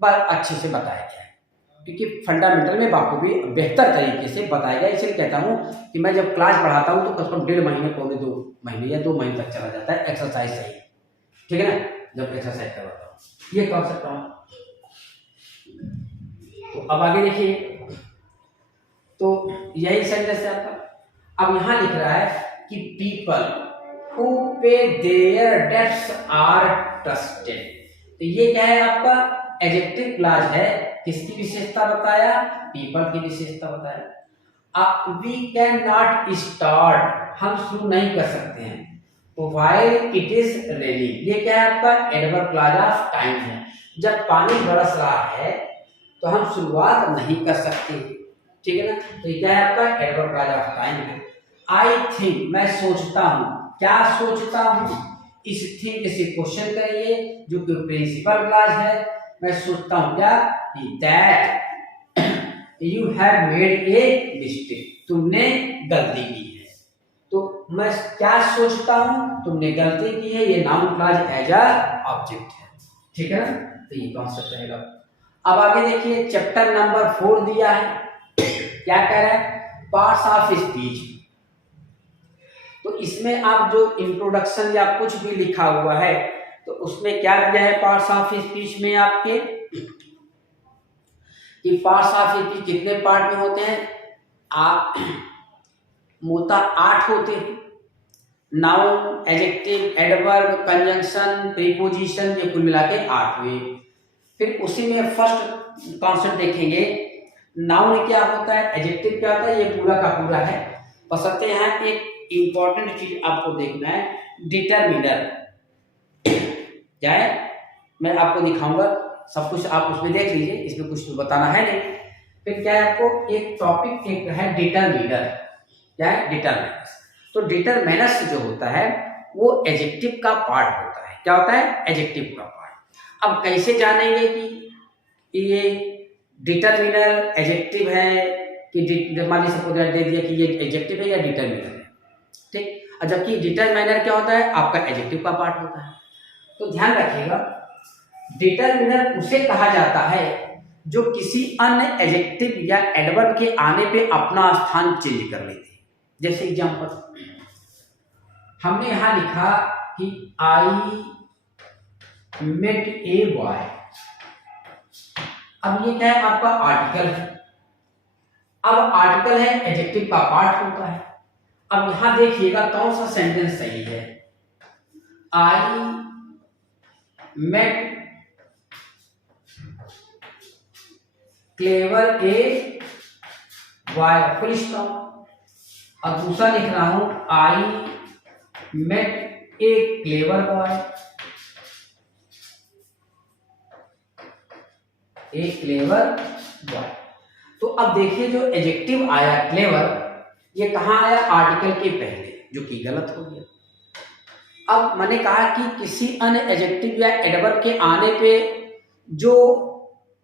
बात अच्छे से बताया गया है। क्योंकि फंडामेंटल में बखूबी बेहतर तरीके से बताया गया। इसलिए कहता हूँ कि मैं जब क्लास पढ़ाता हूँ तो कम से कम 1.5 महीने, पौने 2 महीने या 2 महीने तक चला जाता है एक्सरसाइज सही, ठीक है ना, जब एक्सरसाइज करवाता हूँ। ये कॉन्सेप्ट है। तो अब आगे देखिए, तो यही सेंटेंस है आपका। अब यहां लिख रहा है कि people who pay their debts are trusted. तो ये क्या है आपका, एडजेक्टिव क्लॉज है, किसकी विशेषता बताया? पीपल की विशेषता बताया। वी कैन नॉट स्टार्ट, हम शुरू नहीं कर सकते हैं। व्हाइल इट इज रेनिंग, ये क्या है आपका? एडवर्ब क्लॉज ऑफ टाइम है। जब पानी बरस रहा है तो हम शुरुआत नहीं कर सकते, ठीक है ना। तो ये क्या है आपका? एडवर्ब क्लॉज ऑफ टाइम है। आई थिंक, मैं सोचता हूँ। क्या सोचता हूँ? इस थिंक से क्वेश्चन करिए जो कि प्रिंसिपल क्लॉज है। मैं सोचता हूँ क्या? That you have made a mistake, तुमने गलती की है। तो मैं क्या सोचता हूँ, तुमने गलती की है, ये noun clause as a object है, ठीक है ना। तो ये कॉन्सेप्ट रहेगा। अब आगे देखिए, चैप्टर नंबर 4 दिया है, क्या कह रहा है? Parts of speech. तो इसमें आप जो इंट्रोडक्शन या कुछ भी लिखा हुआ है तो उसमें क्या दिया है पार्ट्स ऑफ स्पीच में आपके, कि पार्ट्स ऑफ स्पीच कितने पार्ट में होते हैं? आप मोटा 8 होते हैं। Noun, adjective, adverb, conjunction, preposition, ये कुल मिला के 8 हुए। फिर उसी में फर्स्ट कॉन्सेप्ट देखेंगे, नाउन क्या होता है, एडजेक्टिव क्या होता है, ये पूरा का पूरा है। बसते यहाँ एक इंपॉर्टेंट चीज आपको देखना है, डिटरमिनर क्या है, मैं आपको दिखाऊंगा, सब कुछ आप उसमें देख लीजिए, इसमें कुछ तो बताना है नहीं। फिर क्या है आपको एक टॉपिक एक है डिटरमिनर, क्या है? डिटरमिनर्स। तो डिटरमिनर्स जो होता है वो एडजेक्टिव का पार्ट होता है। क्या होता है? एडजेक्टिव का पार्ट। अब कैसे जानेंगे कि ये डिटरमिनर एडजेक्टिव है कि मान लीजिए सपोज दे दिया कि ये एडजेक्टिव है या डिटरमिनर है, ठीक। और जबकि डिटरमिनर क्या होता है? आपका एडजेक्टिव का पार्ट होता है। तो ध्यान रखिएगा, डिटरमिनर उसे कहा जाता है जो किसी अन्य एडजेक्टिव या एडवर्ब के आने पे अपना स्थान चेंज कर लेते हैं। जैसे एग्जांपल हमने यहां लिखा कि आई मेट ए बॉय। अब ये क्या है? आपका आर्टिकल है। अब आर्टिकल है, एडजेक्टिव का पार्ट होता है। अब यहां देखिएगा कौन सा सेंटेंस सही है। I met clever a boy, full stop. अब दूसरा लिख रहा हूं, I met a clever boy, a clever boy. तो अब देखिए जो एडजेक्टिव आया क्लेवर, ये कहां आया? आर्टिकल के पहले, जो कि गलत हो गया। अब मैंने कहा कि किसी अन्य एडजेक्टिव या एडवर्ब के आने पे जो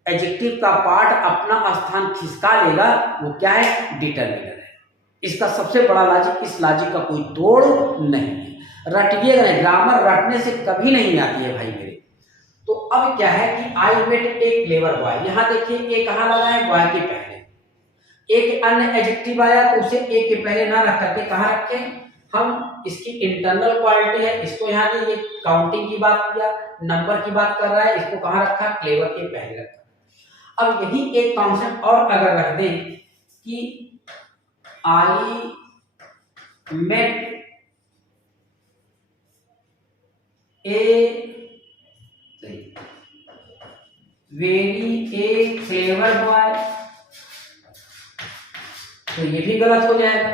एडजेक्टिव का पार्ट अपना स्थान खिसका लेगा वो क्या है? डिटरमिनर है। इसका सबसे बड़ा लॉजिक, इस लॉजिक का कोई तोड़ नहीं है। रटिएगा नहीं, ग्रामर रटने से कभी नहीं आती है भाई मेरे। तो अब क्या है कि I met a clever boy, यहां देखिए ए कहां लगा है? बॉय के पहले। एक अन्य एडजेक्टिव आया तो उसे ए के पहले ना रख करके कहां रखे? हम इसकी इंटरनल क्वालिटी है, इसको यहाँ ये काउंटिंग की बात किया, नंबर की बात कर रहा है, इसको कहां रखा? क्लेवर के पहले रखा। अब यही एक कॉन्सेप्ट और अगर रख दें कि I met a very a clever boy, तो ये भी गलत हो जाएगा।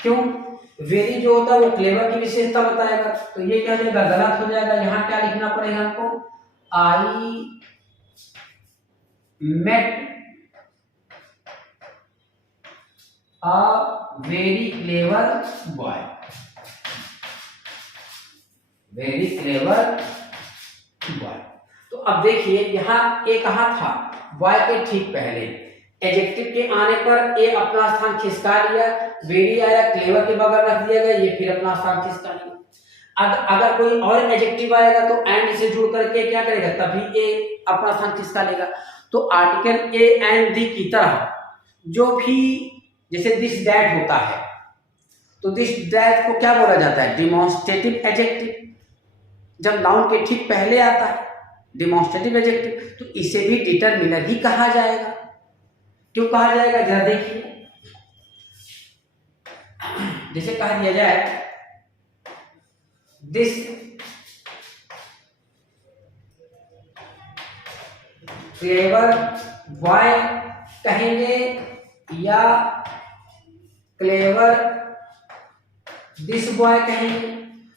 क्यों? वेरी जो होता है वो क्लेवर की विशेषता बताएगा, तो ये क्या हो जाएगा? गलत हो जाएगा। यहां क्या लिखना पड़ेगा हमको? I met a very clever boy, very clever boy. तो अब देखिए यहां ए कहां था? बॉय के ठीक पहले। एडजेक्टिव के आने पर ए अपना स्थान खिसका लिया, वेरी आया, क्लेवर के बगल रख दिया गया, ये फिर अपना स्थान खिसका लिया। अगर कोई और एडजेक्टिव आएगा तो एंड से जुड़ करके क्या करेगा? तभी ए अपना स्थान खिसका लेगा। तो आर्टिकल ए एंड दी की तरह जो भी, जैसे दिस दैट होता है, तो दिस दैट को क्या बोला जाता है? Demonstrative adjective. जब नाउन के ठीक पहले आता है डिमॉन्स्ट्रेटिव एडजेक्टिव, तो इसे भी डिटरमिनर ही कहा जाएगा। क्यों कहा जाएगा? जरा देखिए, जैसे कहा दिया जाए दिस क्लेवर बॉय कहेंगे या क्लेवर दिस बॉय कहेंगे।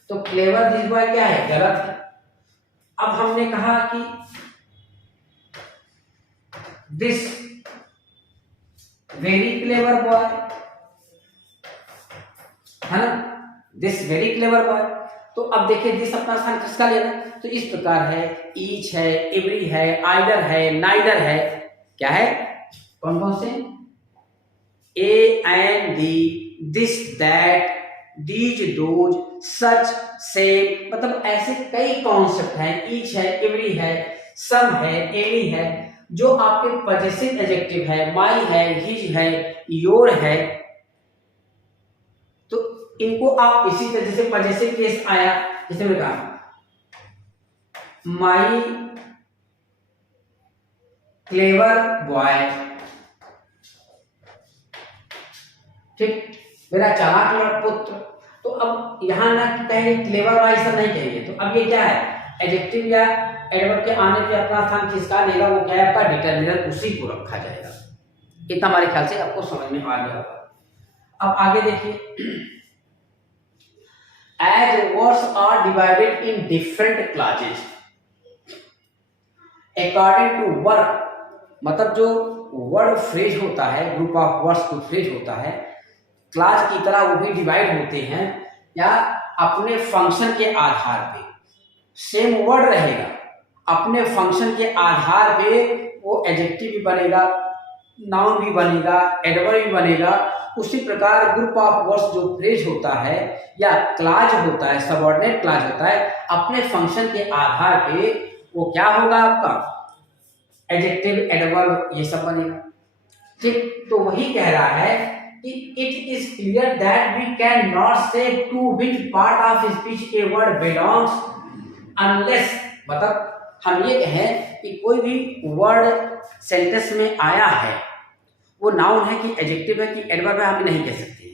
तो क्लेवर दिस बॉय क्या है, गलत है। अब हमने कहा कि दिस वेरी क्लेवर बॉय, है ना, दिस वेरी क्लेवर बॉय। तो अब देखिए दिस अपना स्थान किसका लेना, तो इस प्रकार है, ईच है, एवरी है, आइदर है, नाइदर है, क्या है, कौन कौन से, A and the, this that, these those, such, same, मतलब ऐसे कई कॉन्सेप्ट हैं। ईच है, एवरी है, सम है, एनी है, जो आपके पॉजेसिव एडजेक्टिव है, माई है, हिज है, योर है, तो इनको आप इसी तरह से पॉजेसिव केस आया, जैसे मैंने कहा माई क्लेवर बॉय, ठीक, मेरा चालाक पुत्र। तो अब यहां ना कहेंगे क्लेवर बॉय, सब नहीं कहेंगे। तो अब ये क्या है, एडजेक्टिव या एडवर्ब के आने पे अपना स्थान किसका लेगा, वो क्या है आपका डिटरमिनर, उसी को रखा जाएगा। इतना हमारे ख्याल से आपको समझ में आ गया होगा। अब आगे देखिए, as words are divided in different classes according to work, मतलब जो वर्ड फ्रेज होता है, ग्रुप ऑफ वर्ड्स को फ्रेज होता है, क्लास की तरह वो भी डिवाइड होते हैं या अपने फंक्शन के आधार पे। सेम वर्ड रहेगा, अपने फंक्शन के आधार पे वो एडजेक्टिव भी बनेगा, नाउन भी बनेगा, एडवर्ब भी बनेगा। उसी प्रकार ग्रुप ऑफ वर्ड्स जो फ्रेज होता है या क्लाज होता है, सबऑर्डिनेट क्लाज होता है, अपने फंक्शन के आधार पे वो क्या होगा आपका, एडजेक्टिव, एडवर्ब, ये सब बनेगा, ठीक। तो वही कह रहा है कि it is clear that we can not say to which part of speech a word belongs unless, मतलब हम ये कहें कि कोई भी वर्ड सेंटेंस में आया है, वो नाउन है कि एडजेक्टिव है कि एडवर्ब है, हम नहीं कह सकते।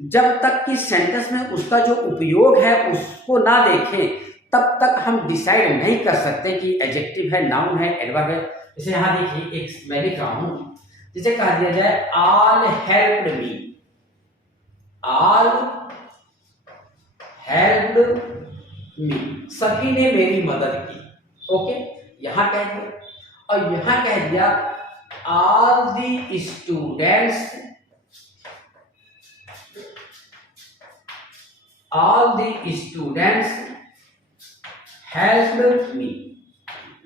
जब तक कि सेंटेंस में उसका जो उपयोग है उसको ना देखें, तब तक हम डिसाइड नहीं कर सकते कि एडजेक्टिव है, नाउन है, एडवर्ब है। जैसे यहाँ देखिए, एक मैं लिख रहा हूं, जिसे कह दिया जाए all helped me, all helped me, सभी ने मेरी मदद की, ओके, यहां कह दिया। और यहां कह दिया all the students, all the students helped me।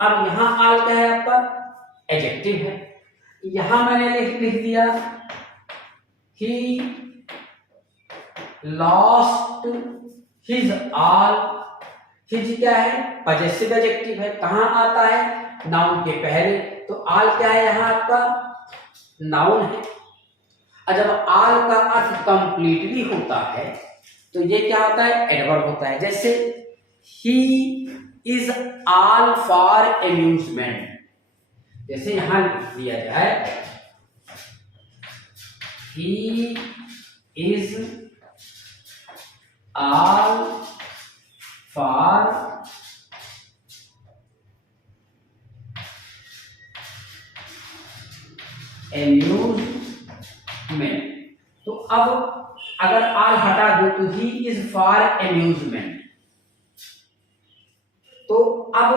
अब यहां all क्या है आपका, एडजेक्टिव है। यहां मैंने लिख दिया he lost his all, his क्या है, पॉजेसिव एडजेक्टिव है, कहां आता है, नाउन के पहले। तो आल क्या है यहां आपका, नाउन है। और जब आल का अर्थ कंप्लीटली होता है तो ये क्या होता है, एडवर्ब होता है। जैसे he is all for amusement, जैसे यहां लिख दिया जाए he is all for amusement. तो अब अगर आल हटा दो तो ही इज फॉर एम्यूजमेंट। तो अब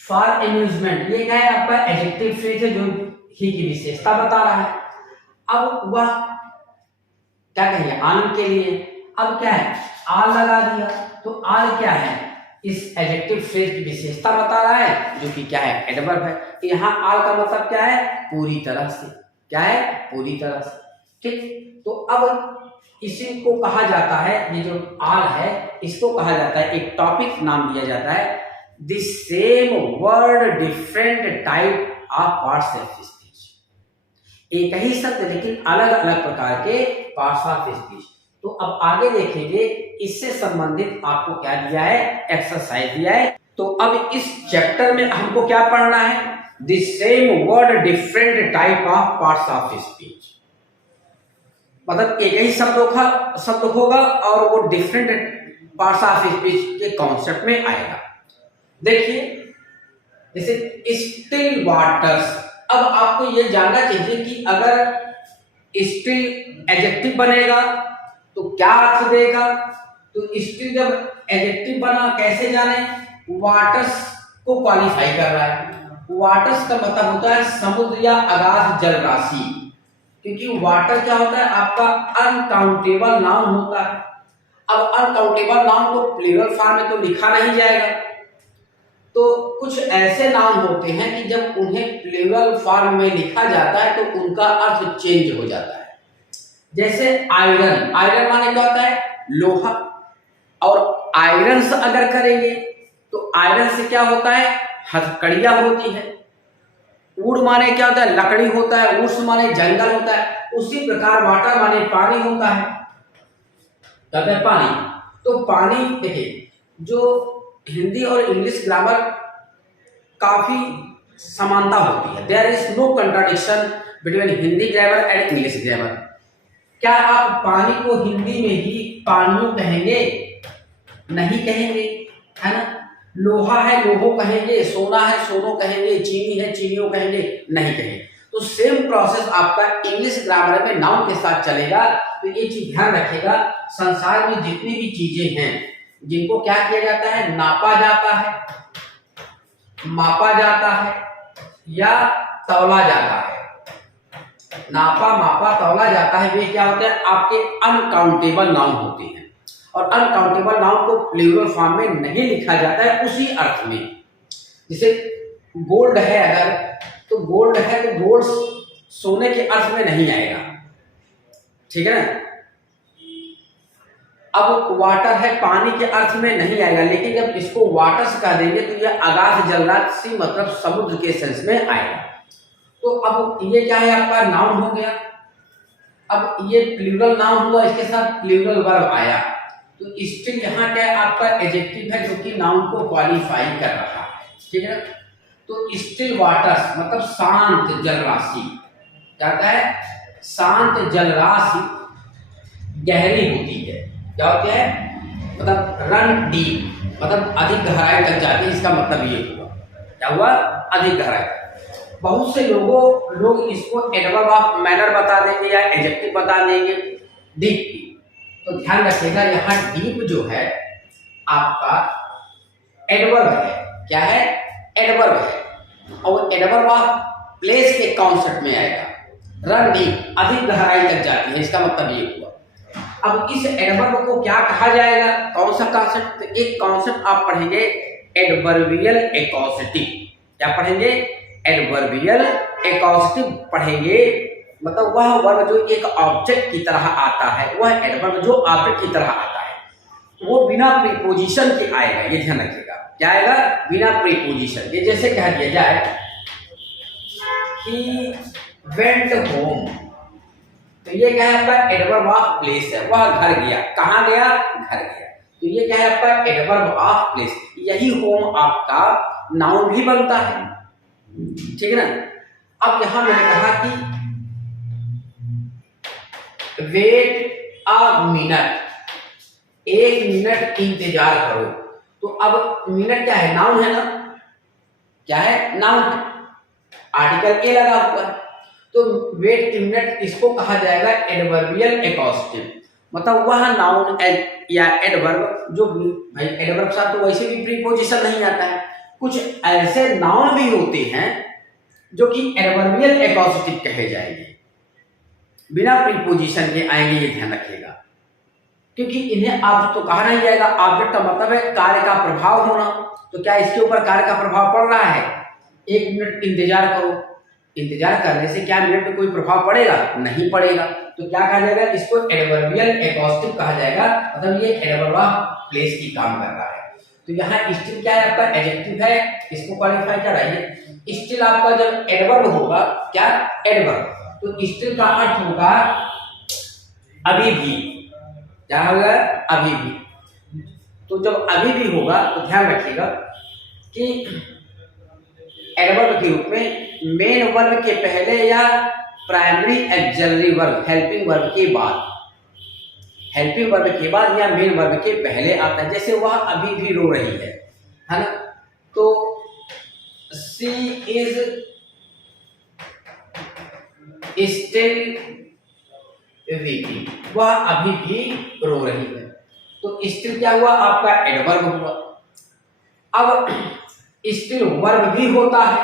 फॉर एम्यूजमेंट ये क्या है आपका, एडजेक्टिव फ्रेज है जो ही की विशेषता बता रहा है। अब वह क्या कहिए, आनंद के लिए, अब क्या है, आल लगा दिया। तो आल क्या है, इस एडजेक्टिव फ्रेज की विशेषता बता रहा है जो कि क्या है, एडवर्ब है। तो यहाँ आल का मतलब क्या है, पूरी तरह से, क्या है, पूरी तरह से, ठीक। तो अब इसी को कहा जाता है, ये जो आल है इसको कहा जाता है, एक टॉपिक नाम दिया जाता है the same word different type of parts of speech. एक ही शब्द लेकिन अलग अलग प्रकार के पार्ट्स ऑफ स्पीच। तो अब आगे देखेंगे, इससे संबंधित आपको क्या दिया है, एक्सरसाइज दिया है। तो अब इस चैप्टर में हमको क्या पढ़ना है, the same word different type of parts of speech, मतलब एक ही शब्द होगा और वो डिफरेंट पार्ट्स ऑफ स्पीच के कॉन्सेप्ट में आएगा। देखिए जैसे स्टिल वाटर्स। अब आपको ये जानना चाहिए कि अगर स्टिल एडजेक्टिव बनेगा तो क्या अर्थ देगा। तो स्टिल जब एडजेक्टिव बना कैसे जाने, वाटर्स को क्वालिफाई कर रहा है। वाटर्स का मतलब होता है समुद्र या अगाध जल राशि, क्योंकि वाटर क्या होता है आपका अनकाउंटेबल नाउन होता है। अब अनकाउंटेबल नाउन को प्लूरल फॉर्म में तो लिखा नहीं जाएगा, तो कुछ ऐसे नाउन होते हैं कि जब उन्हें प्लूरल फॉर्म में लिखा जाता है तो उनका अर्थ चेंज हो जाता है। जैसे आयरन, आयरन माने क्या होता है लोहा, और आयरन से अगर करेंगे तो आयरन से क्या होता है हथकड़ियां होती है। वुड माने क्या होता है लकड़ी होता है, वुड्स माने जंगल होता है। उसी प्रकार वाटर माने पानी होता है, कहते हैं पानी। तो पानी देखिए, जो हिंदी और इंग्लिश ग्रामर काफी समानता होती है। There is no contradiction between Hindi grammar and English grammar. क्या आप पानी को हिंदी में ही पानियों कहेंगे? नहीं कहेंगे, है ना। लोहा है लोहो कहेंगे, सोना है सोनो कहेंगे, चीनी है चीनियों कहेंगे, नहीं कहेंगे। तो सेम प्रोसेस आपका इंग्लिश ग्रामर में नाउन के साथ चलेगा। तो ये चीज ध्यान रखिएगा, संसार में जितनी भी चीजें हैं जिनको क्या किया जाता है, नापा जाता है, मापा जाता है या तौला जाता है, नापा मापा तौला जाता है, वे क्या होते हैं आपके अनकाउंटेबल नाउन होते हैं। और अनकाउंटेबल नाउन को प्लूरल फॉर्म में नहीं लिखा जाता है उसी अर्थ में। जैसे गोल्ड है अगर, तो गोल्ड है तो गोल्ड सोने के अर्थ में नहीं आएगा, ठीक है ना। अब वाटर है पानी के अर्थ में नहीं आएगा, लेकिन जब इसको वाटर से कह देंगे तो यह अगाध जलराशि मतलब समुद्र के सेंस में आएगा। तो अब ये क्या है आपका नाउन हो गया। अब ये प्लूरल नाउन हुआ, इसके साथ प्लूरल वर्ब आया। तो स्टिल यहाँ क्या है आपका एडजेक्टिव है जो कि नाउन को क्वालिफाई कर रहा है, ठीक है। तो स्टिल वाटर्स मतलब शांत जलराशि, क्या कहता है शांत जलराशि गहरी होती है। क्या होती है मतलब रन डीप, मतलब अधिक गहराई तक जाती है, इसका मतलब ये हुआ। क्या हुआ अधिक गहराई। बहुत से लोग इसको एडवर्ब ऑफ मैनर बता देंगे या एडजेक्टिव बता देंगे डीप की। तो ध्यान रखिएगा यहाँ डीप जो है आपका एडवर्ब है। क्या है एडवर्ब है, और एडवर्ब ऑफ प्लेस के कॉन्सेप्ट में आएगा। रन डीप अधिक गहराई तक जाती है, इसका मतलब ये हुआ। अब इस एडवर्ब को क्या कहा जाएगा, कौन सा कॉन्सेप्ट। तो एक कॉन्सेप्ट आप पढ़ेंगे एडवर्बियल एकॉस्टिक। क्या पढ़ेंगे एडवर्बियल एकॉस्टिक पढ़ेंगे, मतलब वह वर्ब जो एक ऑब्जेक्ट की तरह आता है, वह एडवर्ब जो ऑब्जेक्ट की तरह आता है वो बिना प्रीपोजिशन के आएगा, ये ध्यान रखिएगा। क्या आएगा बिना प्रीपोजिशन। ये जैसे कह दिया जाए ही वेंट होम, तो ये क्या है आपका एडवर्ब ऑफ प्लेस है, वह घर गया। कहाँ गया घर गया, तो ये क्या है आपका एडवर्ब ऑफ प्लेस। यही होम आपका नाउन भी बनता है, ठीक है ना। अब यहां मैंने कहा कि वेट अ मिनट, एक मिनट इंतजार करो। तो अब मिनट क्या है नाउन है ना, क्या है नाउन है, आर्टिकल ए लगा हुआ है। तो वेट मिनट इसको कहा जाएगा एडवर्बियल एकॉस्टिक, मतलब वह नाउन या एडवर्ब जो भाई एडवर्ब साथ तो वैसे भी प्रीपोजिशन नहीं आता है। कुछ ऐसे नाउन भी होते हैं जो कि एडवर्बियल एकॉस्टिक कहे जाएंगे, बिना प्रीपोजिशन के आएंगे, ये ध्यान रखिएगा। क्योंकि इन्हें ऑब्जेक्ट तो कहा नहीं जाएगा। ऑब्जेक्ट का मतलब है कार्य का प्रभाव होना। तो क्या इसके ऊपर कार्य का प्रभाव पड़ रहा है, एक मिनट इंतजार करो, इंतजार करने से क्या मिनट में कोई प्रभाव पड़ेगा, नहीं पड़ेगा। तो क्या कहा जाएगा इसको एडवर्बियल एकॉस्टिक कहा जाएगा, मतलब ये एडवर्ब ऑफ प्लेस की काम कर रहा है। तो यहाँ स्टिल क्या है आपका एडजेक्टिव है, इसको क्वालिफाई कराइए। स्टिल आपका जब एडवर्ब होगा, क्या एडवर्ब, तो स्टिल का अर्थ होगा अभी भी। क्या होगा अभी भी। तो जब अभी भी होगा तो ध्यान रखिएगा कि एडवर्ब के रूप में मेन वर्ब के पहले या primary axillary verb helping verb के बाद, हेल्पिंग वर्ब के बाद या मेन वर्ब के पहले आता है। जैसे वह अभी भी रो रही है ना। तो शी इज स्टिल वीपिंग, वह अभी भी रो रही है। तो स्टिल क्या हुआ, आपका एडवर्ब हुआ। अब स्टिल वर्ब भी होता है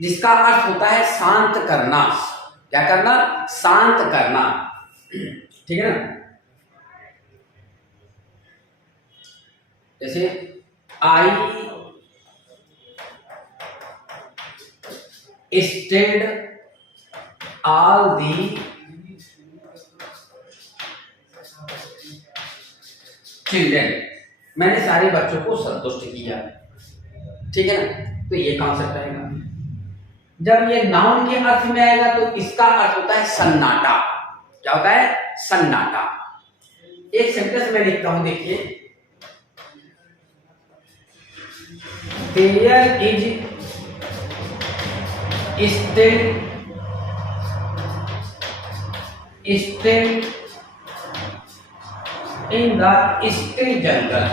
जिसका अर्थ होता है शांत करना। क्या करना, शांत करना, ठीक है ना। जैसे आई स्टिल्ड ऑल दी चिल्ड्रन, मैंने सारे बच्चों को संतुष्ट किया, ठीक है ना। तो ये कॉन्सेप्ट आएगा। जब ये नाउन के अर्थ में आएगा तो इसका अर्थ होता है सन्नाटा। क्या होता है, सन्नाटा। एक सेंटेंस में लिखता हूं, देखिए, there is still in the still jungle.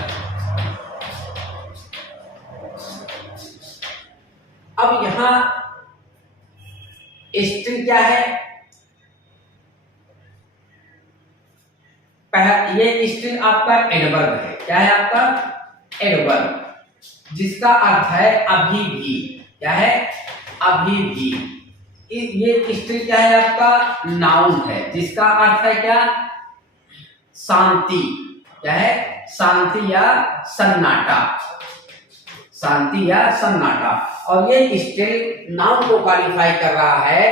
अब यहां स्टिल क्या है, ये स्टिल आपका एडवर्ब है। क्या है आपका, एडवर्ब, जिसका अर्थ है अभी भी। क्या है, अभी भी। ये स्टिल क्या है, आपका नाउन है जिसका अर्थ है क्या, शांति। क्या है, शांति या सन्नाटा, शांति या सन्नाटा। और ये स्टिल नाउन को क्वालिफाई कर रहा है,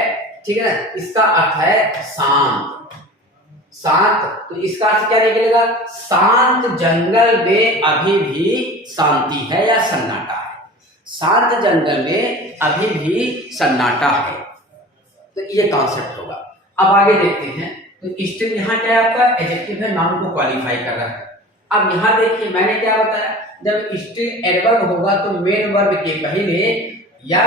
ठीक है ना। इसका अर्थ है शांत, शांत। तो इसका अर्थ क्या निकलेगा, शांत जंगल में अभी भी शांति है या सन्नाटा है। शांत जंगल में अभी भी सन्नाटा है। तो ये कॉन्सेप्ट होगा। अब आगे देखते हैं। तो स्टिल यहाँ क्या है, आपका एडजेक्टिव है, नाउन को क्वालिफाई कर रहा है। अब यहाँ देखिए मैंने क्या बताया, जब स्टिल एडवर्ब होगा तो मेन वर्ब के पहले या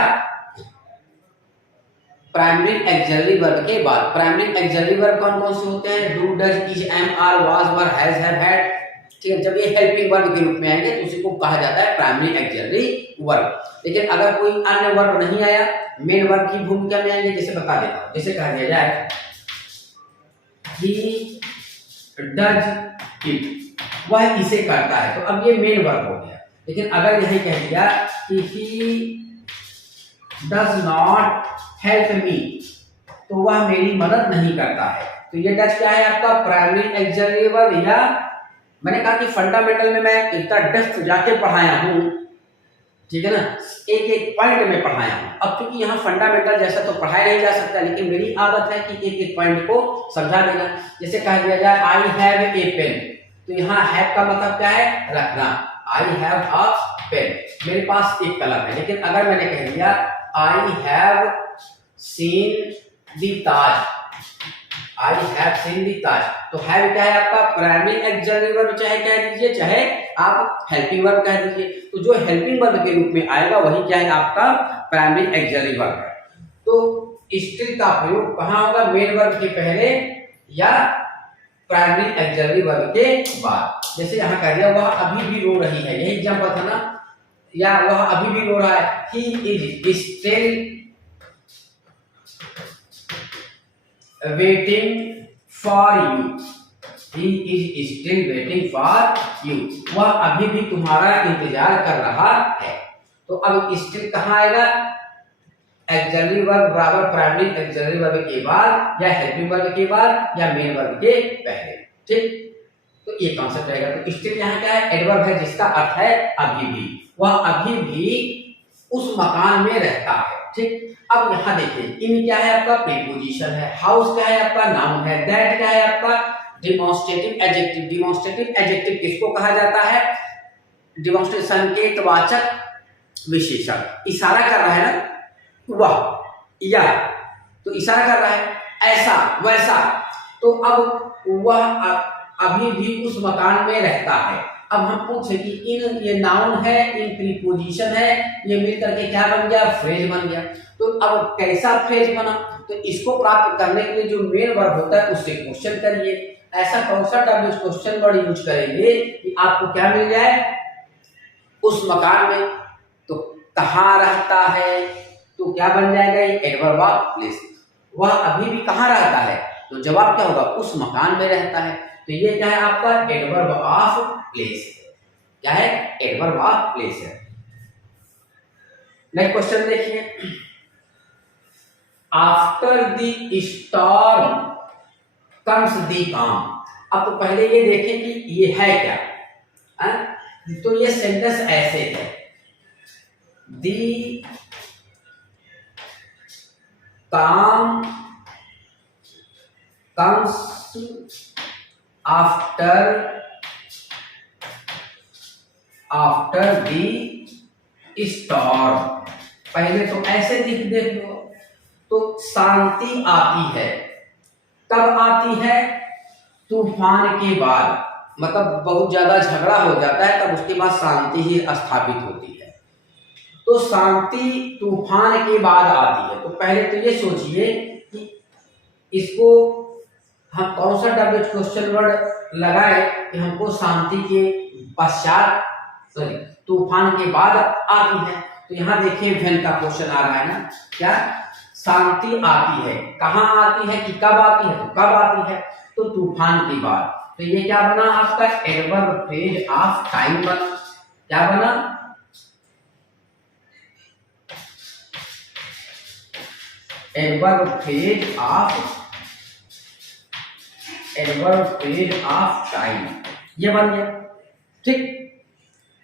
प्राइमरी एक्सिलरी वर्ब के बाद। प्राइमरी एक्सिलरी वर्ब कौन कौन से होते हैं, do, does, is, am, are, was, were, has, have, had, ठीक है। जब ये हेल्पिंग वर्ब के रूप में आएंगे तो उसी को कहा जाता है प्राइमरी एक्सिलरी वर्ब। लेकिन अगर कोई अन्य वर्ब नहीं आया, मेन वर्ब की भूमिका में आएंगे, जैसे बता देता हूं, जैसे कहा दिया जाए ही डज इट, वह इसे करता है, तो अब ये मेन वर्ब हो गया। लेकिन अगर यही कह दिया कि he does not help me, तो वह मेरी मदद नहीं करता है, तो ये डज क्या है, आपका प्राइमरी एक्सिलरी वर्ब। या मैंने कहा कि फंडामेंटल में मैं इतना डेप्थ जाके पढ़ाया हूं, ठीक है ना, एक एक पॉइंट में पढ़ाया हूं। अब क्योंकि यहाँ फंडामेंटल जैसा तो पढ़ाया नहीं जा सकता, लेकिन मेरी आदत है कि एक एक पॉइंट को समझा देना। जैसे कह दिया जाए आई हैव ए पेन, तो यहाँ हैव का मतलब क्या है, रखना। आई हैव अ पेन, मेरे पास एक कलम है। लेकिन अगर मैंने कह दिया I have seen the Taj, I have seen the Taj, तो हैव क्या है आपका प्राइमरी एक्सिलरी वर्ब, चाहे कह दीजिए चाहे आप हेल्पिंग वर्ब कह दीजिए। तो जो हेल्पिंग वर्ब के रूप में आएगा वही क्या है, आपका प्राइमरी एक्सिलरी वर्ब है। तो स्टिल का प्रयोग कहाँ होगा, मेन वर्ब के पहले या प्राइमरी एक्सिलरी वर्ब के बाद। जैसे यहाँ कह दिया वह अभी भी रो रही है, यही एग्जांपल था ना, या वह अभी भी रो रहा है, he is still waiting for you, he is still waiting for you, वह अभी भी तुम्हारा इंतजार कर रहा है। तो अब स्टिल कहाँ आएगा, एक्सिलरी वर्ब बराबर प्राइमरी एक्सिलरी वर्ब के बाद या हेल्पिंग वर्ब के बाद या मेन वर्ब के पहले, ठीक। तो ये कॉन्सेप्ट रहेगा। तो स्टिल यहाँ क्या है, एडवर्ब है जिसका अर्थ है अभी भी, वह अभी भी उस मकान में रहता है, ठीक। अब यहाँ देखिए इन क्या है, आपका प्रीपोजिशन है, हाउस क्या है, आपका नाउन है, दैट क्या है, आपका डिमॉन्स्ट्रेटिव एडजेक्टिव। डिमॉन्स्ट्रेटिव एडजेक्टिव किसको कहा जाता है, डिमॉन्स्ट्रेशन संकेतवाचक विशेषण। इशारा कर रहा है ना, वह या, तो इशारा कर रहा है ऐसा वैसा, तो अब वह अभी भी उस मकान में रहता है। अब हम पूछे कि इन, ये नाउन है, इन प्रीपोजिशन है, ये मिलकर के क्या बन गया, फ्रेज बन गया। तो अब कैसा फ्रेज बना, तो इसको प्राप्त करने के लिए जो मेन वर्ब होता है उससे क्वेश्चन करिए। ऐसा कौन सा डब्ल्यू क्वेश्चन वर्ड यूज करेंगे कि आपको क्या मिल जाए, उस मकान में। तो कहाँ रहता है, तो क्या बन जाएगा ये एडवर्ब ऑफ प्लेस। वह अभी भी कहाँ रहता है, तो जवाब क्या होगा, उस मकान में रहता है। तो ये क्या है आपका एडवर्ब ऑफ प्लेस है। क्या है, एडवर्ब ऑफ प्लेस है। नेक्स्ट क्वेश्चन देखिए, after the storm comes the काम। अब तो पहले ये देखें कि ये है क्या है? तो ये सेंटेंस ऐसे है, दी काम कम्स आफ्टर दी स्टॉर्म। पहले तो ऐसे देख लो, तो शांति आती है, कब आती है, तूफान के बाद, मतलब बहुत ज्यादा झगड़ा हो जाता है तब उसके बाद शांति ही स्थापित होती है। तो शांति तूफान के बाद आती है। तो पहले तो ये सोचिए कि इसको हम कौन सा डब्ल्यू क्वेश्चन वर्ड लगाए कि हमको शांति के पश्चात तूफान के बाद आती है। तो यहाँ देखिए वेन का क्वेश्चन आ रहा है ना, क्या शांति आती है, कहाँ आती है कि कब आती है, तो कब आती है, तो तूफान के बाद। तो ये क्या बना आपका एडवर्ब फ्रेज ऑफ टाइम बना। क्या बना, एडवर्ब फ्रेज ऑफ टाइम, ये बन गया। ठीक,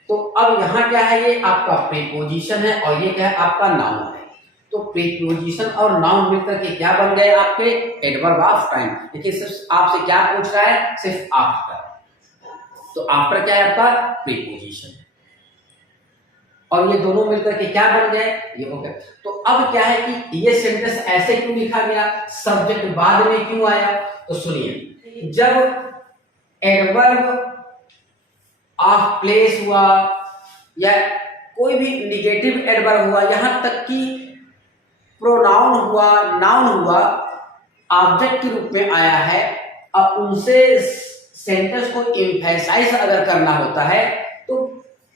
तो अब यहाँ क्या है, ये आपका प्रीपोजिशन है और ये क्या है आपका नाउन है। तो प्रीपोजिशन और नाउन मिलकर के क्या बन गए आपके एडवर्ब ऑफ टाइम। देखिए सिर्फ आपसे क्या पूछ रहा है, सिर्फ आफ्टर। तो आफ्टर क्या है आपका प्रीपोजिशन, और ये दोनों मिलकर के क्या बन गए, ये हो गया। तो अब क्या है कि ये सेंटेंस ऐसे क्यों लिखा गया, सब्जेक्ट बाद में क्यों आया। तो सुनिए, जब एडवर्ब ऑफ प्लेस हुआ या कोई भी निगेटिव एडवर्ब हुआ, यहां तक कि प्रोनाउन हुआ, नाउन हुआ, ऑब्जेक्ट के रूप में आया है, अब उनसे सेंटेंस को एम्फेसाइज अगर करना होता है तो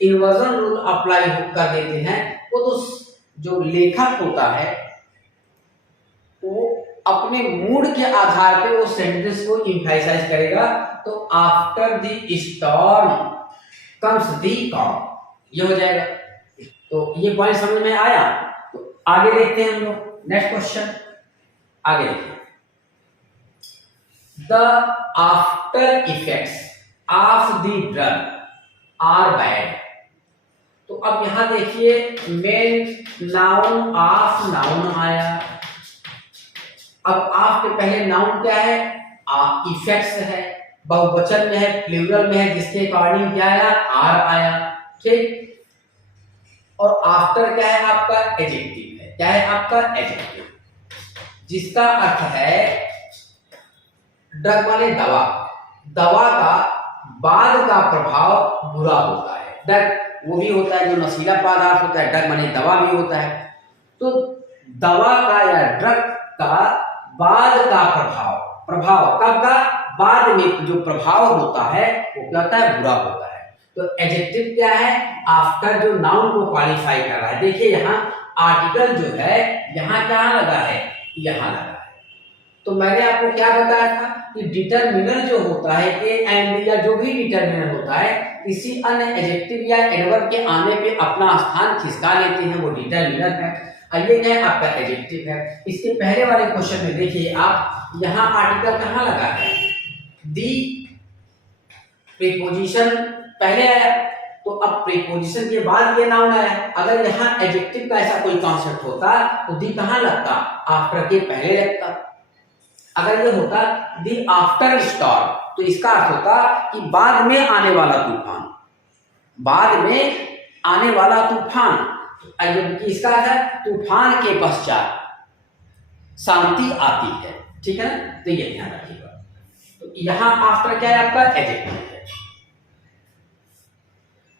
इन्वर्जन रूल अप्लाई कर देते हैं। वो तो जो लेखक होता है वो अपने मूड के आधार पे वो सेंटेंस को एम्फेसाइज करेगा। तो after the storm comes the काम, ये हो जाएगा। तो ये पॉइंट समझ में आया। तो आगे देखते हैं हम लोग नेक्स्ट क्वेश्चन, आगे देखिए, the after effects of the drug are bad. तो अब यहां देखिए मेन नाउन ऑफ नाउन आया। अब ऑफ के पहले नाउन क्या है, इफेक्ट्स है, बहुवचन में है, प्लूरल में है, जिसके अकॉर्डिंग क्या आया, आर आया। ठीक, और आफ्टर क्या है आपका एडजेक्टिव है। क्या है आपका एडजेक्टिव, जिसका अर्थ है ड्रग माने दवा, दवा का बाद का प्रभाव बुरा होता है। ड्रग वो भी होता है जो नशीला पदार्थ होता है, ड्रग माने दवा भी होता है। तो दवा का या ड्रग का बाद का प्रभाव कब का, बाद में जो प्रभाव होता है वो क्या होता है, बुरा होता है। तो एडजेक्टिव क्या है, आफ्टर जो नाउन को क्वालिफाई कर रहा है। देखिए यहाँ आर्टिकल जो है यहाँ क्या लगा है, यहाँ लगा है। तो मैंने आपको क्या बताया था कि डिटरमिनर जो होता है, ए एंड या जो भी डिटरमिनर होता है, किसी अन्य एडजेक्टिव या एडवर्ब के आने पे अपना स्थान खिसका लेते हैं, वो डिटरमिनर है। ये क्या है आपका एडजेक्टिव है। इसके पहले वाले क्वेश्चन में देखिए आप, यहाँ आर्टिकल कहाँ लगा है, दी प्रीपोजिशन पहले आया, तो अब प्रीपोजिशन के बाद ये नाउन आया। अगर यहाँ एडजेक्टिव का ऐसा कोई कॉन्सेप्ट होता तो दी कहाँ लगता, आफ्टर के पहले लगता। अगर ये होता दी आफ्टर स्टॉर्म, तो इसका अर्थ होता कि बाद में आने वाला तूफान, बाद में आने वाला तूफान। इसका अर्थ है तूफान के पश्चात शांति आती है। ठीक है ना, तो ये ध्यान रखिएगा। तो यहाँ आफ्टर क्या है आपका एडजेक्टिव है।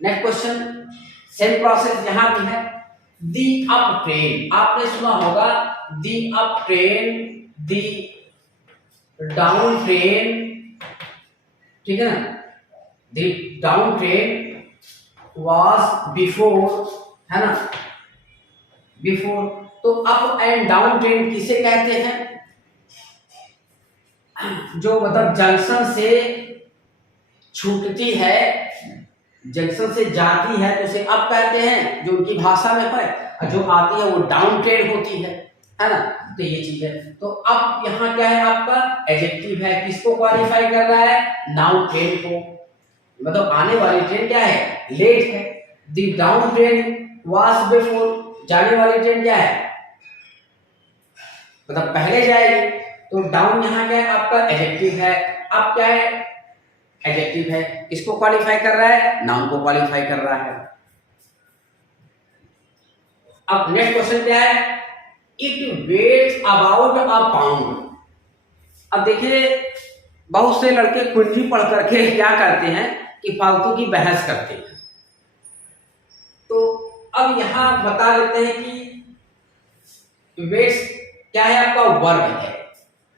नेक्स्ट क्वेश्चन, सेम प्रोसेस यहां भी है। दी अप ट्रेन, आपने सुना होगा दी अप ट्रेन, दी डाउन ट्रेन, ठीक है ना, दी डाउन ट्रेन वाज बिफोर, है ना, बिफोर। तो अप एंड डाउन ट्रेन किसे कहते हैं? जो मतलब जंक्शन से छूटती है, जंक्शन से जाती है तो उसे अप कहते हैं, जो उनकी भाषा में है, और जो आती है वो डाउन ट्रेन होती है ना। तो ये चीज है। तो अब यहाँ क्या है आपका एडजेक्टिव है, किसको क्वालिफाई कर रहा है? नाउन ट्रेन को, मतलब आने वाली ट्रेन क्या है? लेट है। The down train was before, जाने वाली ट्रेन क्या है? मतलब पहले जाएगी। तो डाउन यहाँ क्या है आपका? एडजेक्टिव है। अब क्या है? एडजेक्टिव है, किसको क्वालिफाई कर रहा है? नाउन को क्वालिफाई कर रहा है। अब नेक्स्ट क्वेश्चन क्या है? It weights about a pound. अब देखिए बहुत से लड़के कुंजी पढ़ करके क्या करते हैं कि फालतू की बहस करते हैं। तो अब यहां बता देते हैं कि वेट्स क्या है आपका? वर्ब है।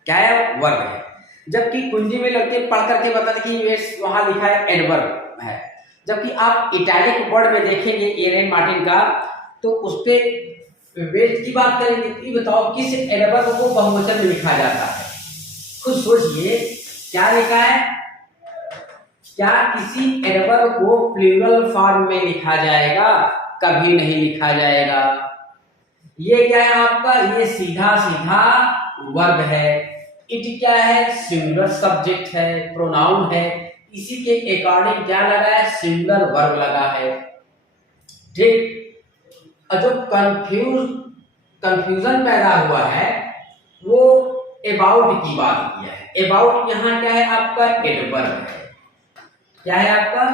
क्या है? वर्ब है। जबकि कुंजी में लड़के पढ़ करके बताते कि वेट्स वहां लिखा है एडवर्ब है। जबकि आप इटैलिक वर्ड में देखेंगे एरेन मार्टिन का, तो उस पे वेट की बात करेंगे। ये बताओ किस एडवर्ब को बहुवचन में लिखा जाता है? खुद सोचिए, क्या लिखा है? क्या किसी एडवर्ब को प्लूरल फॉर्म में लिखा जाएगा? कभी नहीं लिखा जाएगा। ये क्या है आपका? ये सीधा सीधा वर्ब है। इट क्या है? सिंगुलर सब्जेक्ट है, प्रोनाउन है। इसी के अकॉर्डिंग क्या लगा है? सिंगुलर वर्ब लगा है। ठीक। और जो कंफ्यूजन पैदा हुआ है वो अबाउट की बात किया है। अबाउट यहाँ क्या है आपका? एडवर्ब है। क्या है आपका?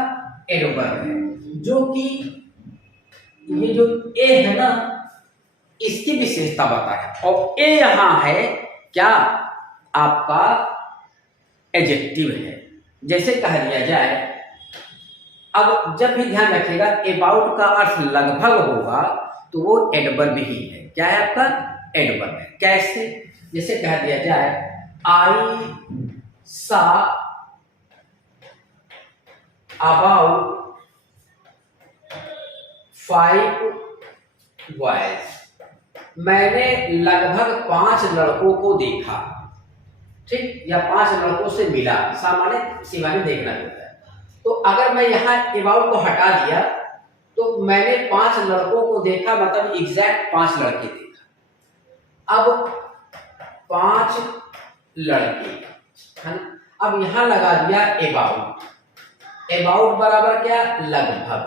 एडवर्ब है। जो कि ये जो ए है ना, इसकी विशेषता बता है। और ए यहाँ है क्या? आपका एडजेक्टिव है। जैसे कह दिया जाए, अब जब भी ध्यान रखिएगा अबाउट का अर्थ लगभग होगा तो वो एडवर्ब ही है। क्या है आपका? एडवर्ब है। कैसे? जैसे कह दिया जाए आई सा अबाउट 5 बॉयज, मैंने लगभग 5 लड़कों को देखा। ठीक, या 5 लड़कों से मिला। सामान्य सिवानी देखना होता है। तो अगर मैं यहाँ अबाउट को हटा दिया तो मैंने 5 लड़कों को देखा, मतलब एग्जैक्ट 5 लड़के देखा। अब 5 लड़के है ना। अब यहाँ लगा दिया अबाउट। अबाउट बराबर क्या? लगभग।